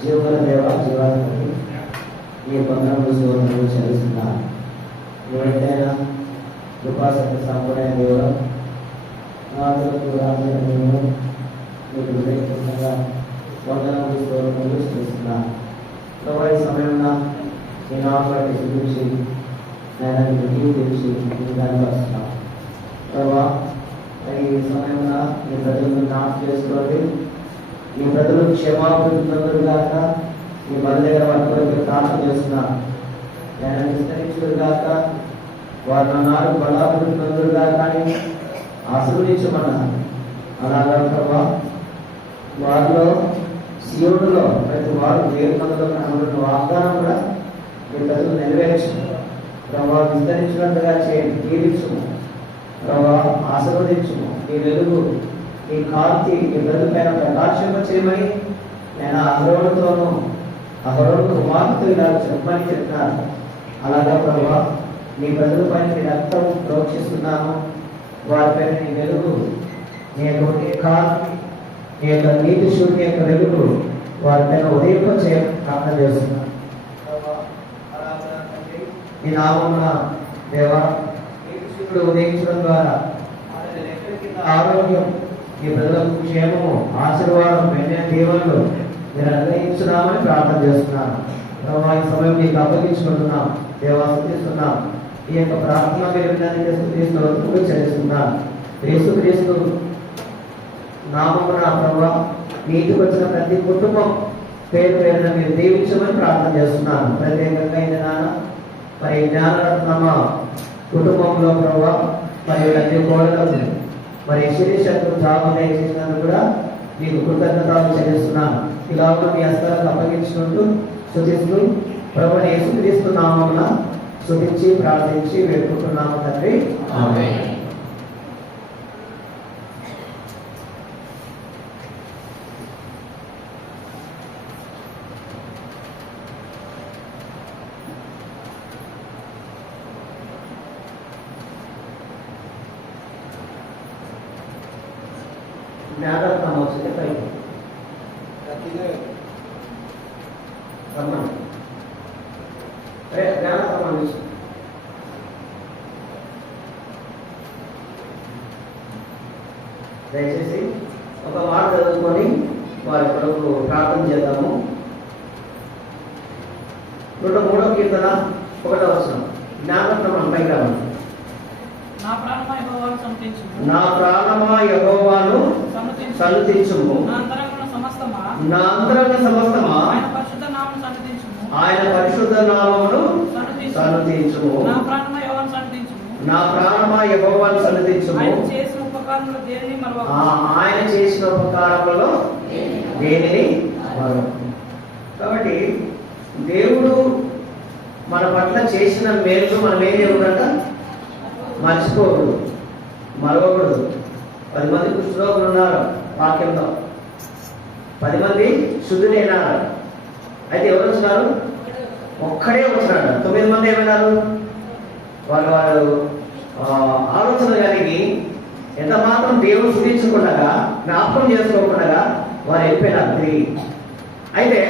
జీవన దేవ, జీవాధిపతి, ఈ పొందనలు సువర్ణలు చెల్లిస్తున్నా ఎవరికైనా కృపాసక్తి సంపూర్ణ దేవుడు నాదులకు రాజైన దేవుడు మీకు హృదయపూర్వకంగా వందనలు సువర్ణలు చెల్లిస్తున్నా. ప్రభు ఈ సమయంలో ఈ నామటి చూపించి నేను మీకు తెలిసి కనపరుస్తున్నా. ప్రభా ఈ సమయంలో ఈ ప్రజలను జ్ఞాపకం చేసుకోండి. ఈ ప్రజలు క్షమాపణలు కాక ఈ మన దగ్గర వారి కొరకు ప్రార్థన చేస్తున్నా. నేను విస్తరించుడు కాక వారు నాలుగు బలాభివృద్ధులు కానీ ఆశీర్వదించమన్నా. అలాగా ప్రభా వారిలో శివుడిలో ప్రతి వారు దేవునిలో కనబడిన వాగ్దానం కూడా ఈ ప్రజలు నెరవేర్చు. ప్రభావ విస్తరించినట్టుగా చేయండి, దీవించుము ప్రభావ, ఆశీర్వదించుము. ఈ వెలుగు, ఈ కాంతి ఈ ప్రజల పైన ప్రకాశింప చేయమని నేను అహరోను కుమార్తె ఇలా చెప్పమని చెప్తున్నాను. అలాగా ప్రభావ నీ ప్రజల పైన నీ రక్తం ప్రోక్షిస్తున్నాను. వారిపైన నీ వెలుగు, నీ యొక్క కాంతి, నీ యొక్క నీతి శూన్య యొక్క వెలుగు వారిపైన ఉదయం ప్రార్థన చేస్తున్నాను. ఈ నామమున దేవా నీతి శూన్యుడు ఉదయించడం ద్వారా ఆరోగ్యం, ఈ ప్రజలకు క్షేమము, ఆశీర్వాదం, వెన్న దీవెనలు మీరు అనుగ్రహించున్నామని ప్రార్థన చేస్తున్నాను. ప్రభావ ఈ సమయం నీకు అప్పగించుకుంటున్నాం, దేవా స్తుతిస్తున్నాం. ఈ యొక్క ప్రార్థన మీరు స్తుతిస్తూ చెల్లిస్తున్నాను. యేసుక్రీస్తు నామమున ప్రభావ నీతికి వచ్చిన ప్రతి కుటుంబం పేరు పేరున మీరు దీవించమని ప్రార్థన చేస్తున్నాను. ప్రత్యేకంగా ఇది నాన్న మరి జ్ఞానరత్నమ కుటుంబంలో ప్రభావ మరి ప్రతి కోడలకు మరి శిరీషకు జాబు దయచేసినందుకు కూడా మీకు కృతజ్ఞతలు చెల్లిస్తున్నాను. ఇలా మీ హస్తాలకు అప్పగించుకుంటూ స్తుతిస్తూ ప్రభువుని యేసుక్రీస్తు నామమున స్తుతించి ప్రార్థించి వేడుకుంటున్నాము తండ్రి, ఆమేన్. జ్ఞానరత్నం వచ్చింది పైకి జ్ఞానరత్నం దయచేసి ఒక మాట చదువుకొని వారి కొరకు ప్రార్థన చేద్దాము. 103వ కీర్తన 1వ వచనం. జ్ఞానరత్నం అమ్మాయి కావాలి. నా ప్రాణమా యెహోవాను సన్నుతించుము. నా ప్రాణమా యెహోవాను సన్నుతించుము. నా అంతరంగమున సమస్తమా నా అంతరంగ సమస్తమా ఆయన పరిశుద్ధ నామమును సన్నుతించుము. ఆయన పరిశుద్ధ నామమును సన్నుతించుము. నా ప్రాణమా యెహోవాను సన్నుతించుము. నా ప్రాణమా యెహోవాను సన్నుతించుము. ఆయన చేసిన ఉపకారములు దేనిని మరువకు. ఆయన చేసిన ఉపకారములలో దేనిని మరువకు. కాబట్టి దేవుడు మన పట్ల చేసిన మేలు మనం ఏం చేయకూడదంట, మర్చిపోకూడదు, మరవకూడదు. 10 మంది కుష్ఠరోగులు ఉన్నారు వాక్యంలో, 10 మంది శుద్ధులైనారు. అయితే ఎవరు వచ్చినారు? ఒక్కడే వచ్చినాడు. 9 మంది ఏమైనారు? వాళ్ళు ఆలోచన కలిగి ఎంత మాత్రం దేవుడు శుద్ధించకుండా జ్ఞాపకం చేసుకోకుండా వారు వెళ్ళిపోయినారు తిరిగి. అయితే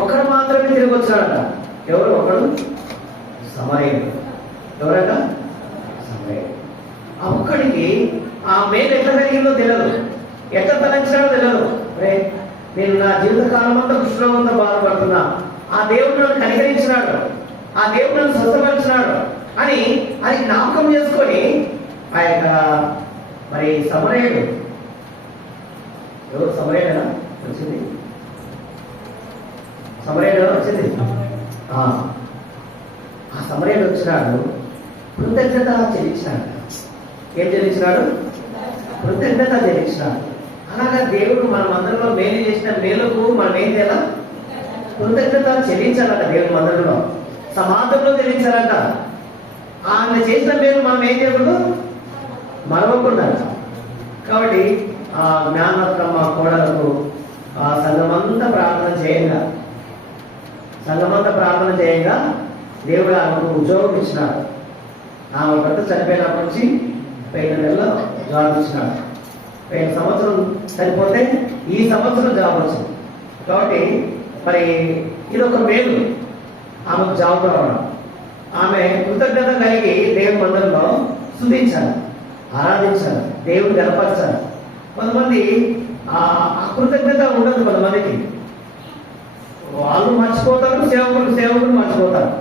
ఒక్కడు మాత్రమే తిరిగి వచ్చాడట. ఎవరు? ఒకడు సమరయుడు. ఎవరట? సమరయుడు. ఆ ఒక్కడికి ఆ మేలు ఎట్లా కలిగిందో తెలియదు, ఎట్లా తలంచాడో తెలియదు. అరే నేను నా జీవితకాలం అంతా కృష్ణంతో బాధపడుతున్నా, ఆ దేవుడు నన్ను కనికరించినాడు, ఆ దేవుడు నన్ను స్వస్థపరిచినాడు అని అది జ్ఞాపకం చేసుకొని ఆ యొక్క మరి సమరయుడు, ఎవరు సమరయుడేనా వచ్చింది? సమరయుడు వచ్చింది. ఆ సమరయుడు వచ్చినాడు, కృతజ్ఞత చెల్లించినాడు. ఏం చెల్లించినాడు? కృతజ్ఞత చెల్లించినాడు. అలాగా దేవుడు మన మందిరంలో మేలు చేసిన మేలుకు మనం ఏం చేయాలా? కృతజ్ఞత చెల్లించాలట. దేవుడు మందిరంలో సమాజంలో చెల్లించాలంట. ఆయన చేసిన మేలు మనం ఏం చేయకూడదు, మరవకుండా. కాబట్టి ఆ జ్ఞానరత్నం మా కోడలకు ఆ సంఘమంతా ప్రార్థన చేయంగా, సంఘమంతా ప్రార్థన చేయంగా దేవుడు ఆమెకు ఉద్యోగం ఇచ్చినాడు. ఆమె భర్త చనిపోయినప్పటి నుంచి 5 నెలల్లో జాబ్ ఇచ్చినాడు. 5 సంవత్సరం చనిపోతే ఈ సంవత్సరం జాబ్ వచ్చింది. కాబట్టి మరి ఇది ఒక మేలు ఆమెకు జాబ్ రావడం. ఆమె కృతజ్ఞత కలిగి దేవుని మందిరంలో స్తుతించాలి, ఆరాధించాలి, దేవుడు గనపరచాలి. కొంతమంది ఆ కృతజ్ఞత ఉండదు. కొంతమందికి వాళ్ళు మర్చిపోతారు, సేవకులు మర్చిపోతారు.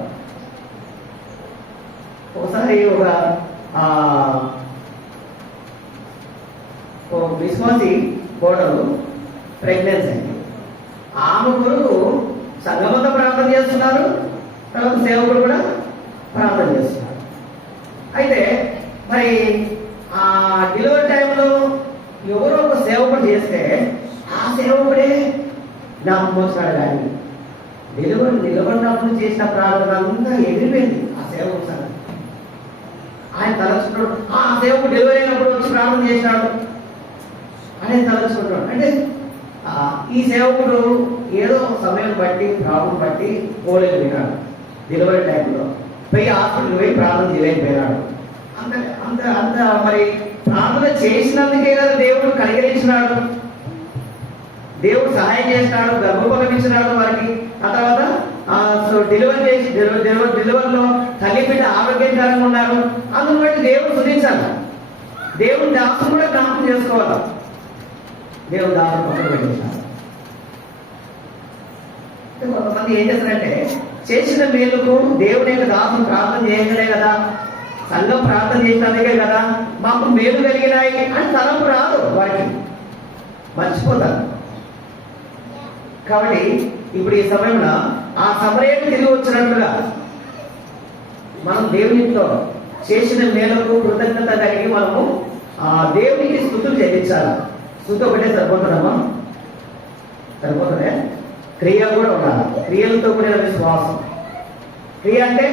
ఒకసారి ఒక విశ్వాసి కోడలు ప్రెగ్నెన్సీ అయింది. ఆమె కొరకు సంఘమంతా ప్రార్థన చేస్తున్నారు, తర్వాత సేవకుడు కూడా ప్రార్థన చేస్తున్నారు. అయితే మరి ఆ డెలివరీ టైంలో ఎవరో ఒక సేవకుడు చేస్తే ఆ సేవకుడే జ్ఞాపకం వచ్చినాడు. కానీ నిలబడినప్పుడు చేసిన ప్రార్థన అంతా ఎగిరిపోయింది ఆ సేవకుడు సార్. ఆయన తలచుకున్నాడు, ఆ సేవకుడు డెలివరీ అయినప్పుడు వచ్చి ప్రార్థన చేసినాడు అని తలచుకుంటున్నాడు. అంటే ఈ సేవకుడు ఏదో సమయం బట్టి ప్రాబ్లం బట్టి పోలేకపోయినాడు. డెలివరీ టైంలో పోయి హాస్పిటల్ పోయి ప్రార్థన చేయలేకపోయినాడు. అంత అంత అంత మరి ప్రార్థన చేసినందుకే కదా దేవుడు కనికరించినాడు, దేవుడు సహాయం చేసినాడు, గర్భఫలం ఇచ్చినాడు వారికి. ఆ తర్వాత డెలివరీ చేసి డెలివరీలో తల్లి బిడ్డ ఆరోగ్యకరంగా ఉన్నారు. అందుని బట్టి దేవుడు స్తుతించాలి, దేవుడు దాసును కూడా జ్ఞాపకం చేసుకోవాలి. దేవుడు దాసును పక్కన పెట్టేశాడు. కొంతమంది ఏం చేస్తారంటే చేసిన మేలుకు దేవుని యొక్క దాసును ప్రార్థన చేయగలే కదా, సంఘం ప్రార్థన చేసినందుకే కదా మాకు మేలు కలిగినాయి అని తలంపు రాదు వారికి, మర్చిపోతారు. కాబట్టి ఇప్పుడు ఈ సమయంలో ఆ సమరయుడు తిరిగి వచ్చినట్లుగా మనం దేవునితో చేసిన మేలకు కృతజ్ఞత కలిగి మనము ఆ దేవునికి స్తుతులు చెల్లించాలి. స్తుతి ఒకటే సరిపోతుందమ్మా? సరిపోతుందే? క్రియ కూడా ఉండాలి, క్రియలతో కూడిన విశ్వాసం. క్రియ అంటే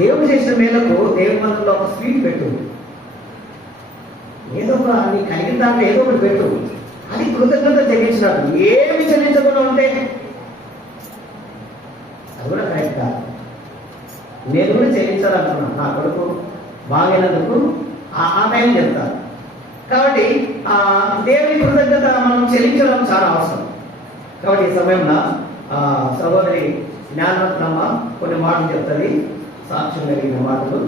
దేవుడు చేసిన మేలకు దేవుని మందిరంలో ఒక స్వీట్ పెట్టు, ఏదో ఒక నీ కలిగిన దాంట్లో ఏదో ఒకటి పెట్టు, అది కృతజ్ఞత చెల్లించినట్టు. ఏమి చెల్లించకుండా ఉంటే అది కూడా కరెక్ట్ కాదు. నేను కూడా చెల్లించాలనుకున్నాను, నా కొడుకు బాగైనందుకు ఆ టైం చెప్తాను. కాబట్టి దేవుని కృతజ్ఞత మనం చెల్లించడం చాలా అవసరం. కాబట్టి ఈ సమయంలో సహోదరి జ్ఞానరత్నమ్మ కొన్ని మాటలు చెప్తుంది, సాక్ష్యం కలిగిన మాటలు.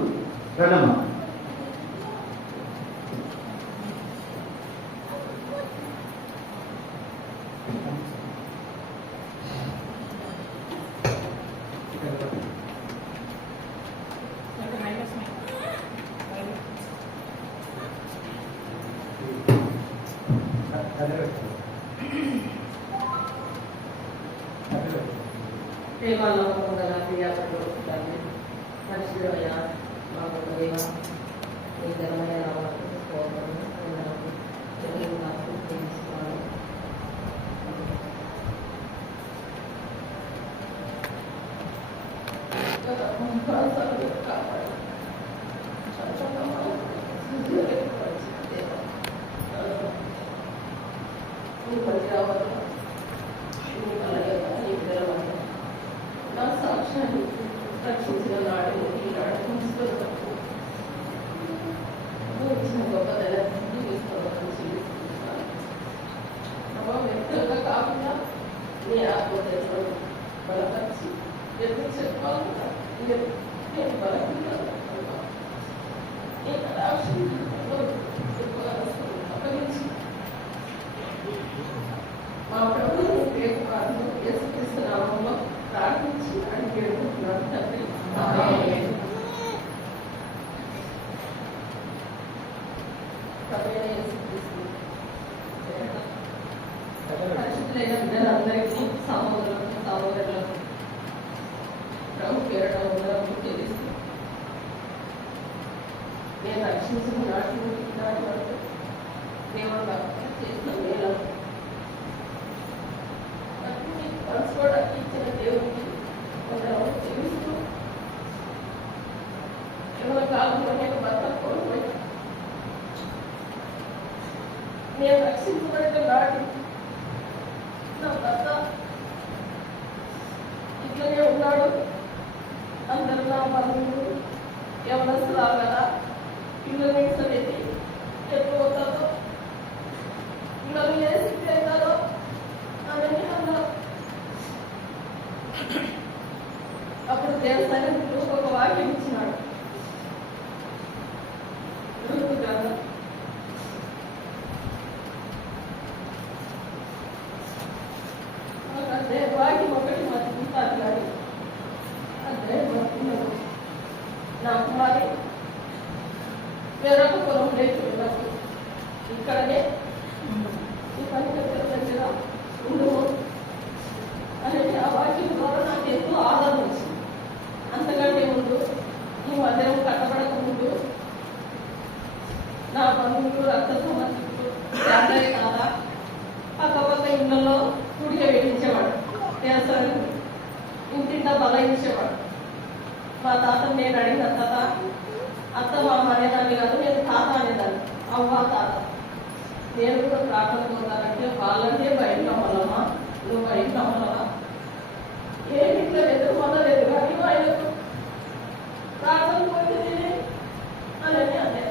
రణమ్మ. మైక్ దేవాలో గల క్రియాపడు తండ్రి పరిశుద్ధమైన మా గొప్ప దేవ ఈ ఘనమైన నామమునకు స్తోత్రము వందనములు చెల్లింపులకు తెలుసుకోవాలి. నా సాక్ష్యాన్ని రక్షించిన నాడు ఈనాడు తీసుకున్నప్పుడు ఇచ్చిన గొప్ప ధనాన్ని జీవిస్తున్నాను. వ్యక్తులుగా కాకుండా నీ ఆత్మదేశం బలపరిచి ఎదురు చెప్పాలన్నా నేను బలహీన అప్పగించి మా ప్రభుత్వం ఉపయోగకాలను యేసుక్రీస్తు నామములో ప్రార్థించి అని వేడుకుంటున్నాను తండ్రి. ఆమేన్. ప్రభువైన యేసుక్రీస్తు పరిశుద్ధులైన బిడ్డలందరికీ సహోదరులకు ప్రభు పేరట వందనములు తెలుస్తూ నేను రక్షించిన నాటి వరకు దేవుడు నాకు చేసిన మేలు పంచుకోవడానికి ఇచ్చిన దేవుడికి వందనములు తెలుస్తూ కేవలం కాలంలో నేను భర్త కోల్పోయి నేను రక్షించబడిన నాటి నా భర్త ఇట్లనే ఉన్నాడు. అందరూ నా బంధువులు ఎవరస్తులా కదా పిల్లలు పెట్టి ఎప్పుడు పోతారో పిల్లలు ఏ స్థితి అవుతారో అవన్నీ అన్నారు. అప్పుడు దేవస్థానంలో ఒక వాక్యం ఇచ్చినాడు. గ్రంథం వాక్యం ఒకటి మర్చిపోతారు కానీ అదే మర్చిపోతారు. నా కుమారి వేరొక పొలం లేకున్నప్పుడు ఇక్కడనే ఈ పంచకర్ర దగ్గర ఉండము అనేది ఆ వాక్యం ద్వారా నాకు ఎంతో ఆదరణ వచ్చింది. అంతకంటే ముందు ఈ మందిరం కట్టబడక ముందు నా బంధువులు రక్త సంబంధికులు యాదయ్య తాత పక్క ఇళ్లలో కుడిగా వేయించేవాడు. దేవస్థానం ఇంటింట బల ఇచ్చేవాడు. మా తాతను నేను అడిగిన తాత అత్త మామ అనేదాన్ని కాదు, నేను తాత అనేదాన్ని. అవ్వ తాత నేను కూడా ప్రార్థన పోతానంటే వాళ్ళంటే బయట నమ్మలమా, నువ్వు బయట నమ్మలమా, ఏ ఇంట్లో ఎదురు మొదలేదు కానీ ఆయనకు ప్రార్థన పోతుంది అని అంటే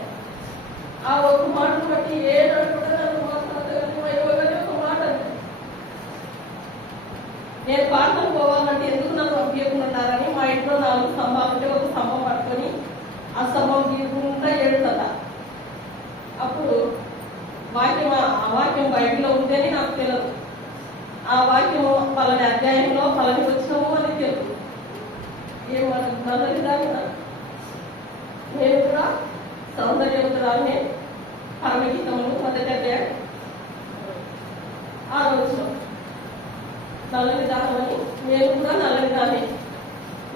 ఆ ఒక మాటను బట్టి ఏ నడుపుకుంటే నన్ను మాట్లాడతాను ఒక మాట అంటే నేను ప్రార్థన పోవాలంటే ఎందుకు నన్ను పంపించకుంటారని మా ఇంట్లో 4 స్తంభాలు ఉంటే ఒక స్తంభం పట్టుకొని ఆ స్తంభం తీరుకుంటా ఏడుతుందా. అప్పుడు ఆ వాక్యం బయటలో ఉంటేనే నాకు తెలియదు. ఆ వాక్యం పలాని అధ్యాయంలో పలాని వచ్చినాము అని తెలియదు. ఏమన్నది దాని నేను కూడా సౌందర్యవతురాలనే పరమగీతములు మొదటి అధ్యాయం 6వ వచనం. నల్లని దానమని నేను కూడా నల్లని దాన్ని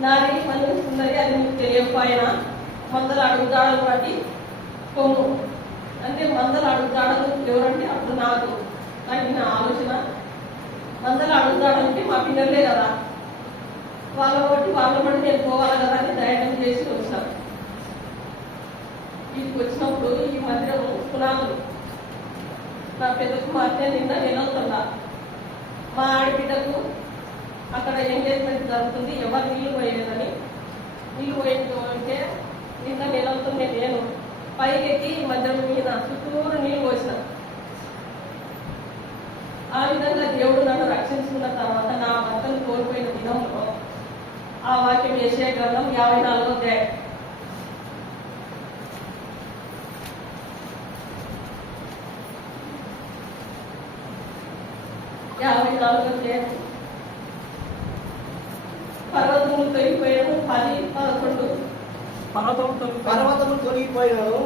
నారి మళ్ళీ సుందరి అది మీకు తెలియకపోయినా మందల అడుగుదాడలు బట్టి కొమ్ము అంటే మందల అడుగుదాడలు ఎవరంటే అప్పుడు నాకు నా ఆలోచన మందల అడుగుదాడంటే మా పిల్లలే కదా, వాళ్ళ బట్టి నేను పోవాలి కదా అని ధైర్యం చేసి వచ్చాను. వీటికి వచ్చినప్పుడు ఈ మందిరం పునాదులు నా పెద్ద కుమార్తె నిన్న నిలవుతుందా. మా ఆడబిడ్డకు అక్కడ ఎంగేజ్మెంట్ జరుగుతుంది, ఎవరు నీళ్లు పోయలేదని నీళ్లు పోయింటే నిన్న నిలవుతుంది. నేను పైకెక్కి మందిరం మీద చుట్టూరు నీళ్ళు పోసిన. ఆ విధంగా దేవుడు నన్ను రక్షించుకున్న తర్వాత నా భర్తను కోల్పోయిన దినంలో ఆ వాక్యం యెషయా గ్రంథం 54వ అధ్యాయం. పర్వతములు తొలిగిపోయాను 10-11. పర్వతము తొలగిపోయినను,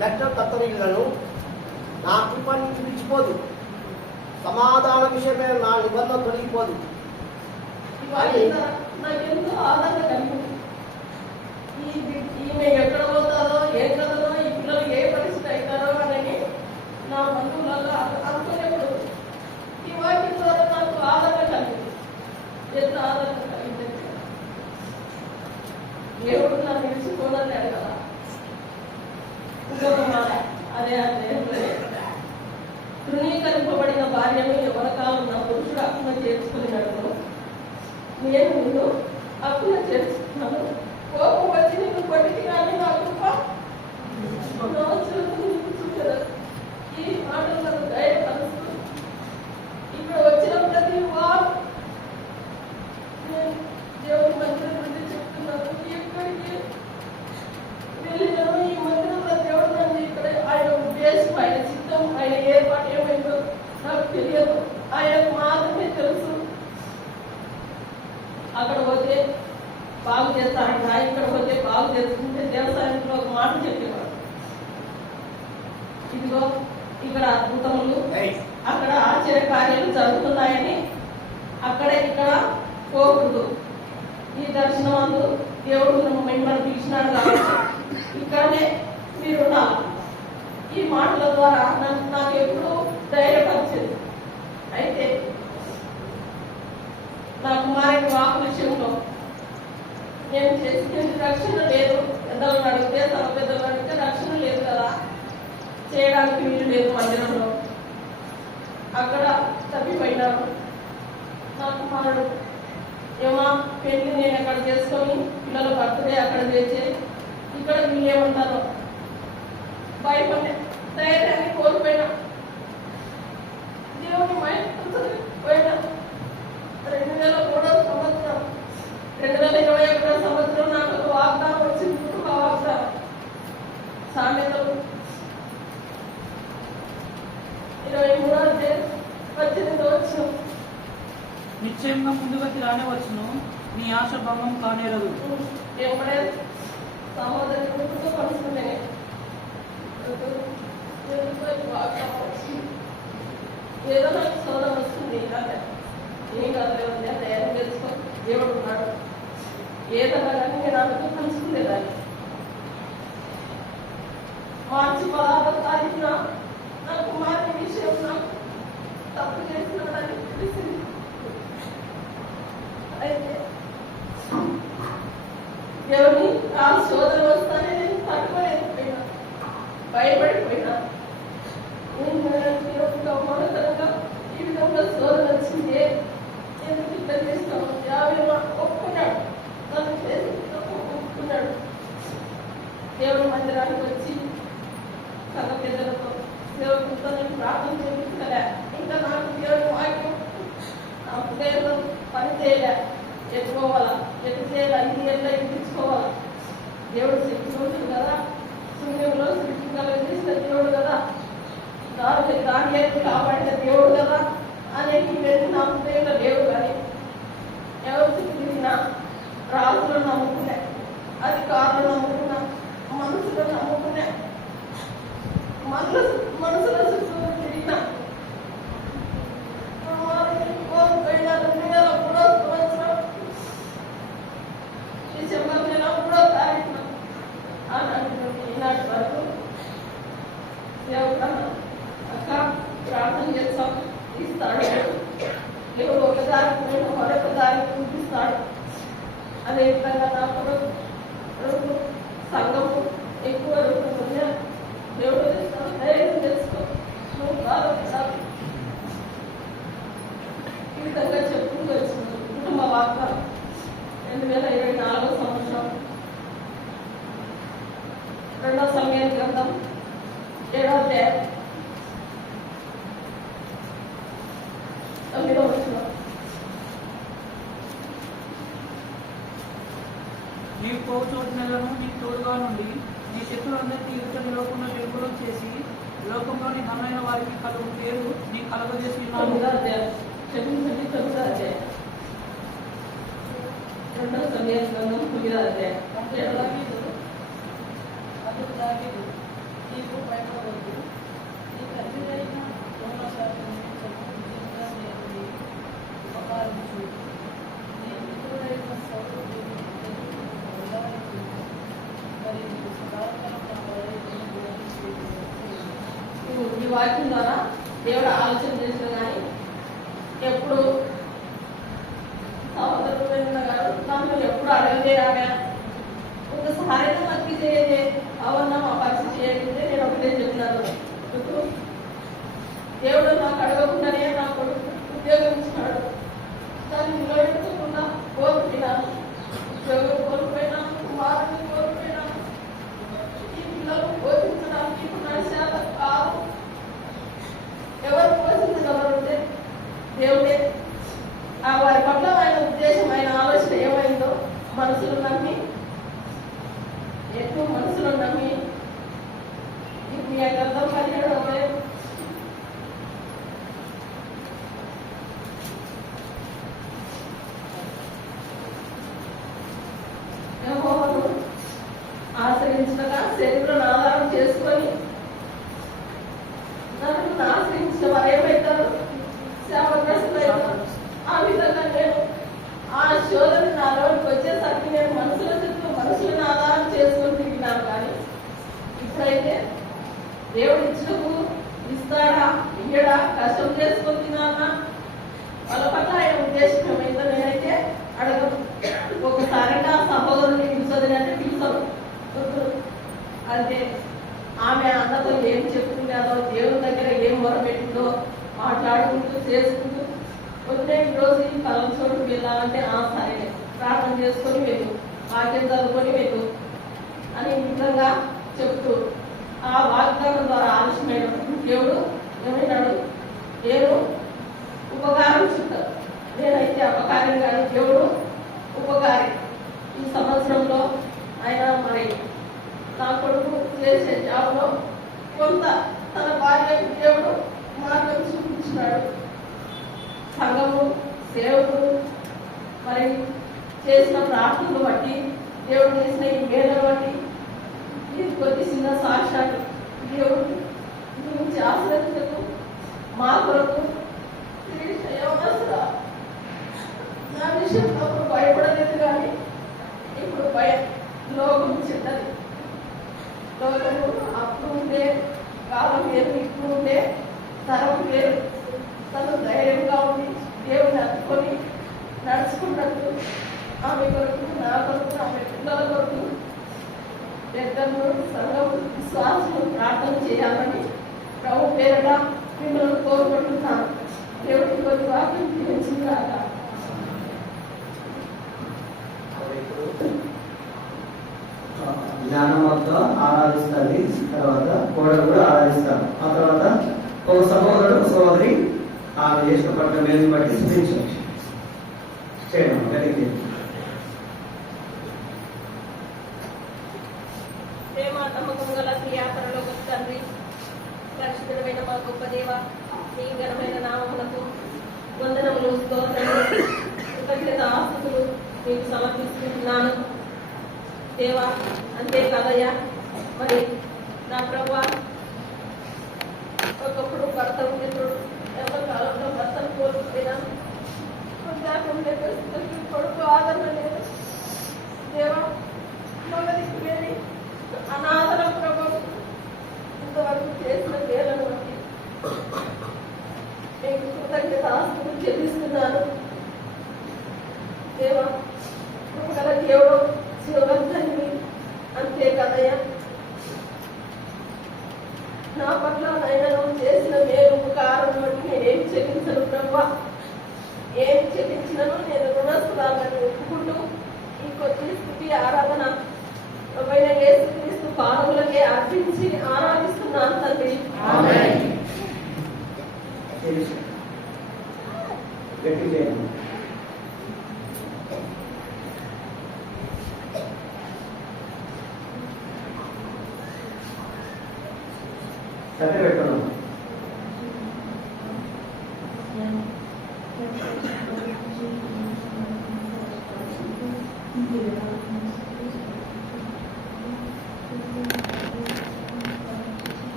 దట్ట తత్తరిల్లను, నా కృప నీకు విడిచిపోదు, సమాధాన విషయమే నా నిబంధన తొలగిపోదు. నాకెంతో ఆదరణ కలిగింది. ఈమె ఎక్కడ పోతారో, ఏ కథలో, ఈ పిల్లలు ఏ పరిస్థితి అవుతారో అని నా బంధువులలో అనుకునేప్పుడు ఈ వాక్యం ద్వారా నాకు ఆదరణ కలిగింది. ఎంత ఆదరణ కలిగిందంటే దేవుడు నన్ను విడిచిపోనన్నాడు కదా. ఇంకొక మాట అదే తృణీకరింపబడిన భార్యను ఎవరికాలం నా పురుషుడు అక్కున చేర్చుకున్నాడు, నేను నిన్ను అక్కున చేర్చుకున్నాను. కోపం వచ్చి నీకు కొట్టికి కానీ నా కృప ఈ మాటలు నన్ను ధైర్యపరుస్తూ ఇక్కడ వచ్చిన ప్రతి వారు నేను దేవుడి మందిరం నుండి చెప్తున్నాను. ఎక్కడికి వెళ్ళినాను ఈ మందిరంలో దేవుడు నన్ను ఇక్కడ ఆయన ఉద్దేశం, ఆయన చిత్తం, ఆయన ఏర్పాటు ఏమైందో నాకు తెలియదు. ఆయనకు మాత్రమే తెలుసు. అక్కడ పోతే బాగు చేస్తాడు, ఇక్కడ పోతే బాగు చేస్తుంటే దేవసాయంలో ఒక మాట చెప్పేవాడు, ఇదిగో ఇక్కడ అద్భుతములు, అక్కడ ఆశ్చర్య కార్యాలు జరుగుతున్నాయని అక్కడ ఇక్కడ పోకూడదు. ఈ దర్శనం అందు దేవుడు మిమ్మల్ని పిలిచినాడు కాబట్టి ఇక్కడనే మీరు ఉన్నారు. ఈ మాటల ద్వారా నాకు ఎప్పుడూ ధైర్యపరిచేది. అయితే నా కుమారుడి వాకు విషయంలో నేను చేసిన రక్షణ లేదు. పెద్దలను అడిగితే, తన పెద్దలు అడిగితే రక్షణ లేదు కదా, చేయడానికి వీలు లేదు మందిరంలో. అక్కడ తప్పిపోయినాను. నా కుమారుడు ఏమో పెళ్లి నేను అక్కడ చేసుకొని పిల్లల బర్త్డే అక్కడ చేసి ఇక్కడ వీళ్ళు ఏమంటారో భయపడే ధైర్యాన్ని కోల్పోయినా. దేవుని పోయినా 2003 సంవత్సరం 2021 సంవత్సరం నాకు ఒక వాగ్దానం వచ్చింది. ఒక వాగ్దానం సామెతలు 23 వచ్చిన నిశ్చయంగా ముందుగతి రానే వచ్చును, నీ ఆశ భంగం కానేరదు. ఎప్పుడే సహోదరులతో కలుసుకునే ఏదో నాకు సోదం వస్తుంది. ఏం కాదు, ధైర్యం తెలుసుకో, దేవుడు ఉన్నాడు. ఏదన్నా కానీ నేను అందుకు కలుసుకునేదాన్ని. మార్చి 16వ తారీఖున నా కుమారుని విషయం నాకు తప్పు చేస్తున్నాడని తెలిసింది. అయితే దేవుని ఆ శోధన వస్తానే నేను తట్టుకోలేకపోయినా, భయపడిపోయినా. మొదటగా ఈ విధంగా శోధన వచ్చింది, ఎందుకు ఇట్లా చేస్తాను, 50 ఒప్పుకున్నాడు, తను చేసి ఒప్పుకున్నాడు. దేవుడి మందిరానికి వచ్చి సంఘ పెద్దలతో దేవుడితో నేను ప్రార్థన చేయించలే. ఇంకా నాకు దేవుడి వాక్యం నా హృదయంలో పని చేయలే. ఎత్తుకోవాలా, ఎత్తు చేయాలా, ఇది ఎలా ఎత్తించుకోవాలా. దేవుడు శక్తివంతుడు కదా, శూన్యంలో సృష్టి కలిగజేసిన దేవుడు కదా, దాని కాపాడిన దేవుడు కదా అనేది ఇవన్నీ నా హృదయంలో లేవు. కానీ ఎవరు తిరిగినా రాజులను నమ్ముకునే, అధికారులు నమ్ముకున్నా, మనుషులను నమ్ముకునే, మనసుల చుట్టూ తిరిగిన 2003 సంవత్సరం డిసెంబర్ నెల 3వ తారీఖున ఆనాటి నుండి ఈనాటి వరకు దేవుడు అక్క ప్రార్థన చేస్తాం, ఇస్తాడు. ఎవరు ఒక దారికి పోయినా మరొక దారికి చూపిస్తాడు. అదేవిధంగా నా కొరకు సంఘము ఎక్కువ రూపంలో దేవుడు చేస్తాను. ధైర్యం చేసుకో, నువ్వు బాధపడాలి. ఈ విధంగా చెప్పుకుంటూ వచ్చింది. కుటుంబ వాగ్దానం 2024 సంవత్సరం 2వ సమయాల గ్రంథం 7వ అధ్యాయం 9వ వచనం. నీవు పోవు చోటు నెలను నీకు తోడుగా నుండి నీ శత్రులందరికీ ఎదుట నిలవకుండా నిర్మూలం చేసి లోకంలోని నమ్మైన వారికి కలుగు పేరు నీ కలగజేసి ఉన్నాను. 9వ అధ్యాయం క్షమించండి, 9వ అధ్యాయం 2వ సమయాల గ్రంథం 9వ అధ్యాయం. నీకు భయపడవద్దు, నీ తండ్రియైన యెహోవాను నిత్యముగా దేవుని ఉపకారించు. నీ మిత్రుడైన సౌలు మరి నీకు సదాకాలం నా వలె ఈ వాక్యం ద్వారా దేవుడు ఆలోచన చేసిన కానీ ఎప్పుడు సహోదరులైన గారు నన్ను ఎప్పుడు అడగలే ఆమె ఒకసారి నక్కి చేయదే అవునా మా పరిస్థితి ఏంటంటే నేను ఒకటే చెప్పినాను. ఇప్పుడు దేవుడు నాకు అడగకుండానే నాకు ఉద్యోగం ఇచ్చినాడు. దాన్ని నిలబెట్టుకోకుండా కోల్పోయినాను. ఉద్యోగం కోల్పోయినాను, కుమారుని కోల్పోయినాను. ఈ పిల్లలు పోషించడానికి ఇప్పుడు నా శాత కాదు. ఎవరు పోషించగలరంటే దేవుడే. ఆ వారి పట్ల ఆయన ఉద్దేశం, ఆయన ఆలోచన ఏమైందో మనసులు నమ్మి, ఎక్కువ మనసులు నమ్మి ఇప్పుడు మీ అర్థం 17 యెహోవాను ఆశ్రయించగా శరీరం ఆధారం చేసుకొని నన్ను ఆశ్రయించిన వారు ఏమవుతారు? శాపగ్రస్తులైతారు. ఆ విధంగా నేను ఆ శోధన నాలోకి వచ్చేసరికి నేను మనుషుల చుట్టూ మనుషులను ఆధారం చేసుకొని తిరిగినాను. కానీ ఇప్పుడైతే దేవుడు ఇచ్చినకు ఇస్తాడా ఇయ్యడా కష్టం చేసుకొని తినాలా వాళ్ళ పట్ల ఆయన ఉద్దేశం ఏమైందో నేనైతే అడగను. ఒకసారి ఆ సహోదరుని పిలుచదని అంటే పిలుచను. అంటే ఆమె అన్నతో ఏం చెప్తున్నాదో, దేవుని దగ్గర ఏం మొరపెట్టిందో మాట్లాడుకుంటూ చేసుకుంటూ వదిలే ఈరోజు ఈ కలం చోటు వెళ్ళాలంటే సరే ప్రార్థన చేసుకొని వెళ్ళు, వాక్యం చదువుకొని వెళ్ళు అని విధంగా చెప్తూ ఆ వాగ్దానం ద్వారా ఆలస్యమైనప్పుడు దేవుడు ఏమైనాడు? నేను ఉపకారం చుట్టాను, నేనైతే అపకారం కానీ దేవుడు ఉపకారి. ఈ సంవత్సరంలో ఆయన మరి నా కొడుకు చేసే జాబ్లో కొంత తన భార్యకు దేవుడు మార్గం చూపించినాడు. సంఘము సేవకుడు మరి చేసిన ప్రార్థనలు బట్టి, దేవుడు చేసిన ఈ మేలను బట్టి ఇది కొద్ది చిన్న సాక్షాత్ దేవుడు గురించి ఆశ్రయించకు మా కొరకు నా విషయంలో అప్పుడు భయపడలేదు. కానీ ఇప్పుడు భయం. లోకం చెడ్డది. లోకము అప్పుడు ఉండే కాలం వేరు, ఇప్పుడు ఉండే తరం వేరు. తను ధైర్యంగా ఉంది, దేవుని అందుకొని నడుచుకున్నట్టు ఆమె కొరకు, నా కొరకు, ఆమె పిల్లల కొరకు పెద్దలు సంఘం విశ్వాసులు ప్రార్థన చేయాలని ప్రభు పేరట మిమ్మల్ని కోరుకుంటున్నాను. దేవుడి కొద్ది వాక్యం జీవించిందాక జ్ఞానంతో ఆరాధిస్తుంది. తర్వాత కోడలు కూడా ఆరాధిస్తారు. ఆ తర్వాత ఒక సహోదరుడు సహోదరి ఆమె చేసిన పట్ల మేలు బట్టి స్మరించవచ్చు. చేయడం కలిగింది. ప్రేమ నమ్మకం గల క్రియాపరలో తండ్రి, పరిశుద్ధమైన మా గొప్ప దేవ, నీ ఘనమైన నామములకు వందనములు, స్తోత్రములు, కృతజ్ఞత ఆస్తులు మీకు సమర్పిస్తున్నాను దేవా. అంతే కాదయ్యా, మరి నా ప్రభువా, ఒకప్పుడు భర్త మిత్రుడు ఎవరి కాలంలో భర్తను కోల్పోయినా ఉండే పరిస్థితులకి కొడుకు ఆదరణ లేదు దేవా. మొదటికి వెళ్ళి అనాథన ప్రభు ఇంతవరకు చేసిన వేలను బట్టి మీకు కృతజ్ఞత ఆస్తులు చెల్లిస్తున్నాను దేవా. గల దేవుడు శివవర్ధని. అంతే కదయ్యా, నా పట్ల నైనా చేసిన మేలు ఉపకారం బట్టి నేనేం చెల్లించను ప్రభా. ఏం చెల్లించినను నేను రుణస్థురాలని ఒప్పుకుంటూ ఈ కొద్ది స్థితి ఆరాధన ప్రభువైన యేసుక్రీస్తు పాదములకే అర్పించి ఆరాధిస్తున్నాను తండ్రి. గట్టి చేయండి. చక్కగా పెట్టుకున్నాం.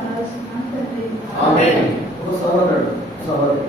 ప్రార్థిస్తున్నాను తండ్రి. ఆమేన్. ఓ సహోదరుడు సహోదరుడు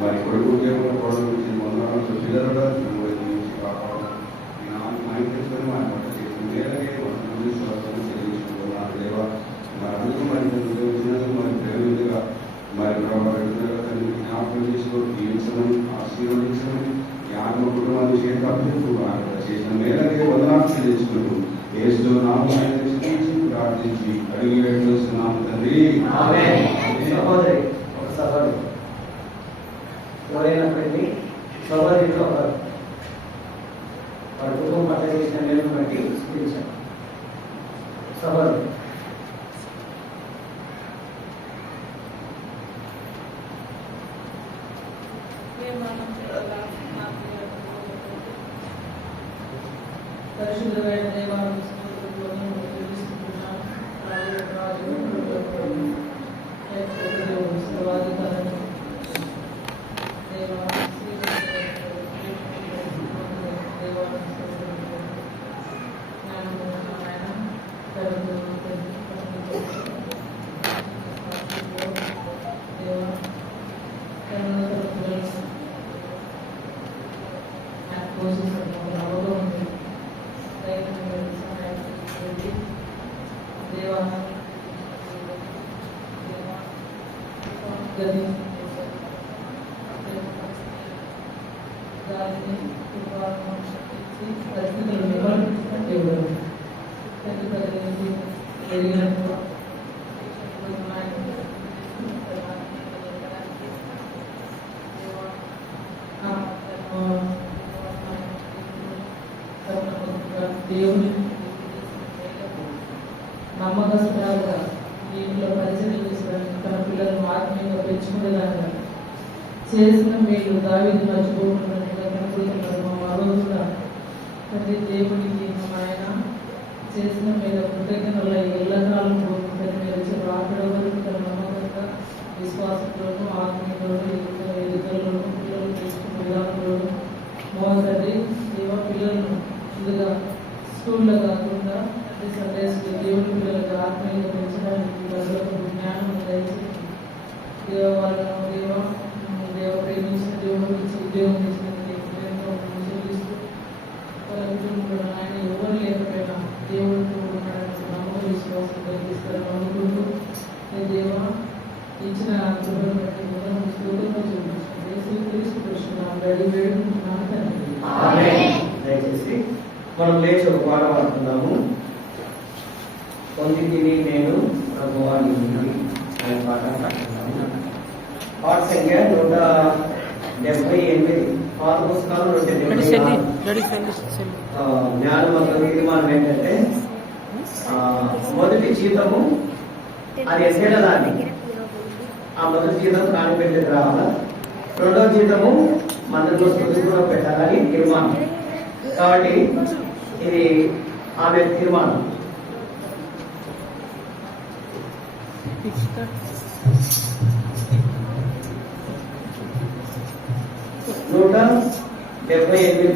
మరి కొడుకు ఉద్యోగంలో పోవడం గురించి పొందడం పిల్లలు కూడా కాపాడడం ఆయన తెలుసుకొని మా పట్ల చేసిన మేలకే శ్వాసాన్ని చెల్లించుకుంటున్నాను దేవా మరి అందుకు మరి ఉద్యోగించినందుకు మరి ప్రేమిగా మరి రెగ్యులర్గా తల్లి జ్ఞాపకం చేసుకొని జీవించమని ఆశీర్వదించమని జ్ఞాపక కుటుంబాన్ని చేపడుతూ చేసిన మేలకే వందనాలు చెల్లించుకుంటూ యేసు నామమున ఆయన స్తుతించి ప్రార్థించి అడిగి వేడుకొస్తున్నాము తండ్రి. ఆమేన్. సహోదరి ఒక సహోదరి ఎవరైనప్పటికీ సహోదరిలో వారి కుటుంబం పట్ల చేసిన మేలును బట్టి స్తుతించారు. సహోదరి పరిశుద్ధమైన దేవాలయం దేవుని నమ్మకస్తురాలుగా ఇంట్లో పరిచయం చేసుకోవడానికి తన పిల్లలను ఆత్మీయంగా పెంచుకునేదాన్ని చేసిన మేలు దావీదు మర్చిపోకుండా ఆ రోజున ప్రతి దేవునికి ఆయన చేసిన మేలు కృతజ్ఞతల ఎల్లకాలం పోతుందని మీరు వచ్చి రాకడ వరకు తన నమ్మకంగా విశ్వాసంలోనూ ఆత్మీయంలోనూ ఎదుగుదలలోనూ పిల్లలు చేసుకున్న విధానంలోనూ మోసండి దేవ పిల్లలను ముందుగా స్కూల్లో కాకుండా సండే స్కూల్ దేవుని పిల్లలకు ఆత్మీయంగా పెంచడానికి వాళ్ళకు జ్ఞానం దయచేసి దేవ ప్రేమించిన దేవుని గురించి ఉద్యోగం చేసినందుకు చెల్లిస్తూ వాళ్ళ కుటుంబంలో ఆయన ఎవరు లేకపోయినా దేవుడితో ఉన్నాడని నమ్మకం విశ్వాసం కలిగిస్తారని నమ్ముకుంటూ దేవ ఇచ్చిన కృపను బట్టి స్తోత్రంగా చూపించుకుంటే తీసుకుంటున్నాను వేడుకుంటున్నాను తండ్రి. ఆమేన్. దయచేసి మనం లేచి ఒక పాట పాడుతున్నాము. పొందితిని నేను ప్రభువా నీ నుండి అనే పాట పాడుతున్నాము. పాట సంఖ్య 178. పాత పుస్తకాలు 174. జ్ఞానవంతుల తీర్మానం ఏంటంటే మొదటి జీతము అది ఎసేదాన్ని ఆ మొదటి జీతం కానిపెట్టేది రావాలా, రెండవ జీతము మందిరంలో స్థుతిలో పెట్టాలని తీర్మానం. కాబట్టి ఇది ఆమె తీర్మానం. నూట 78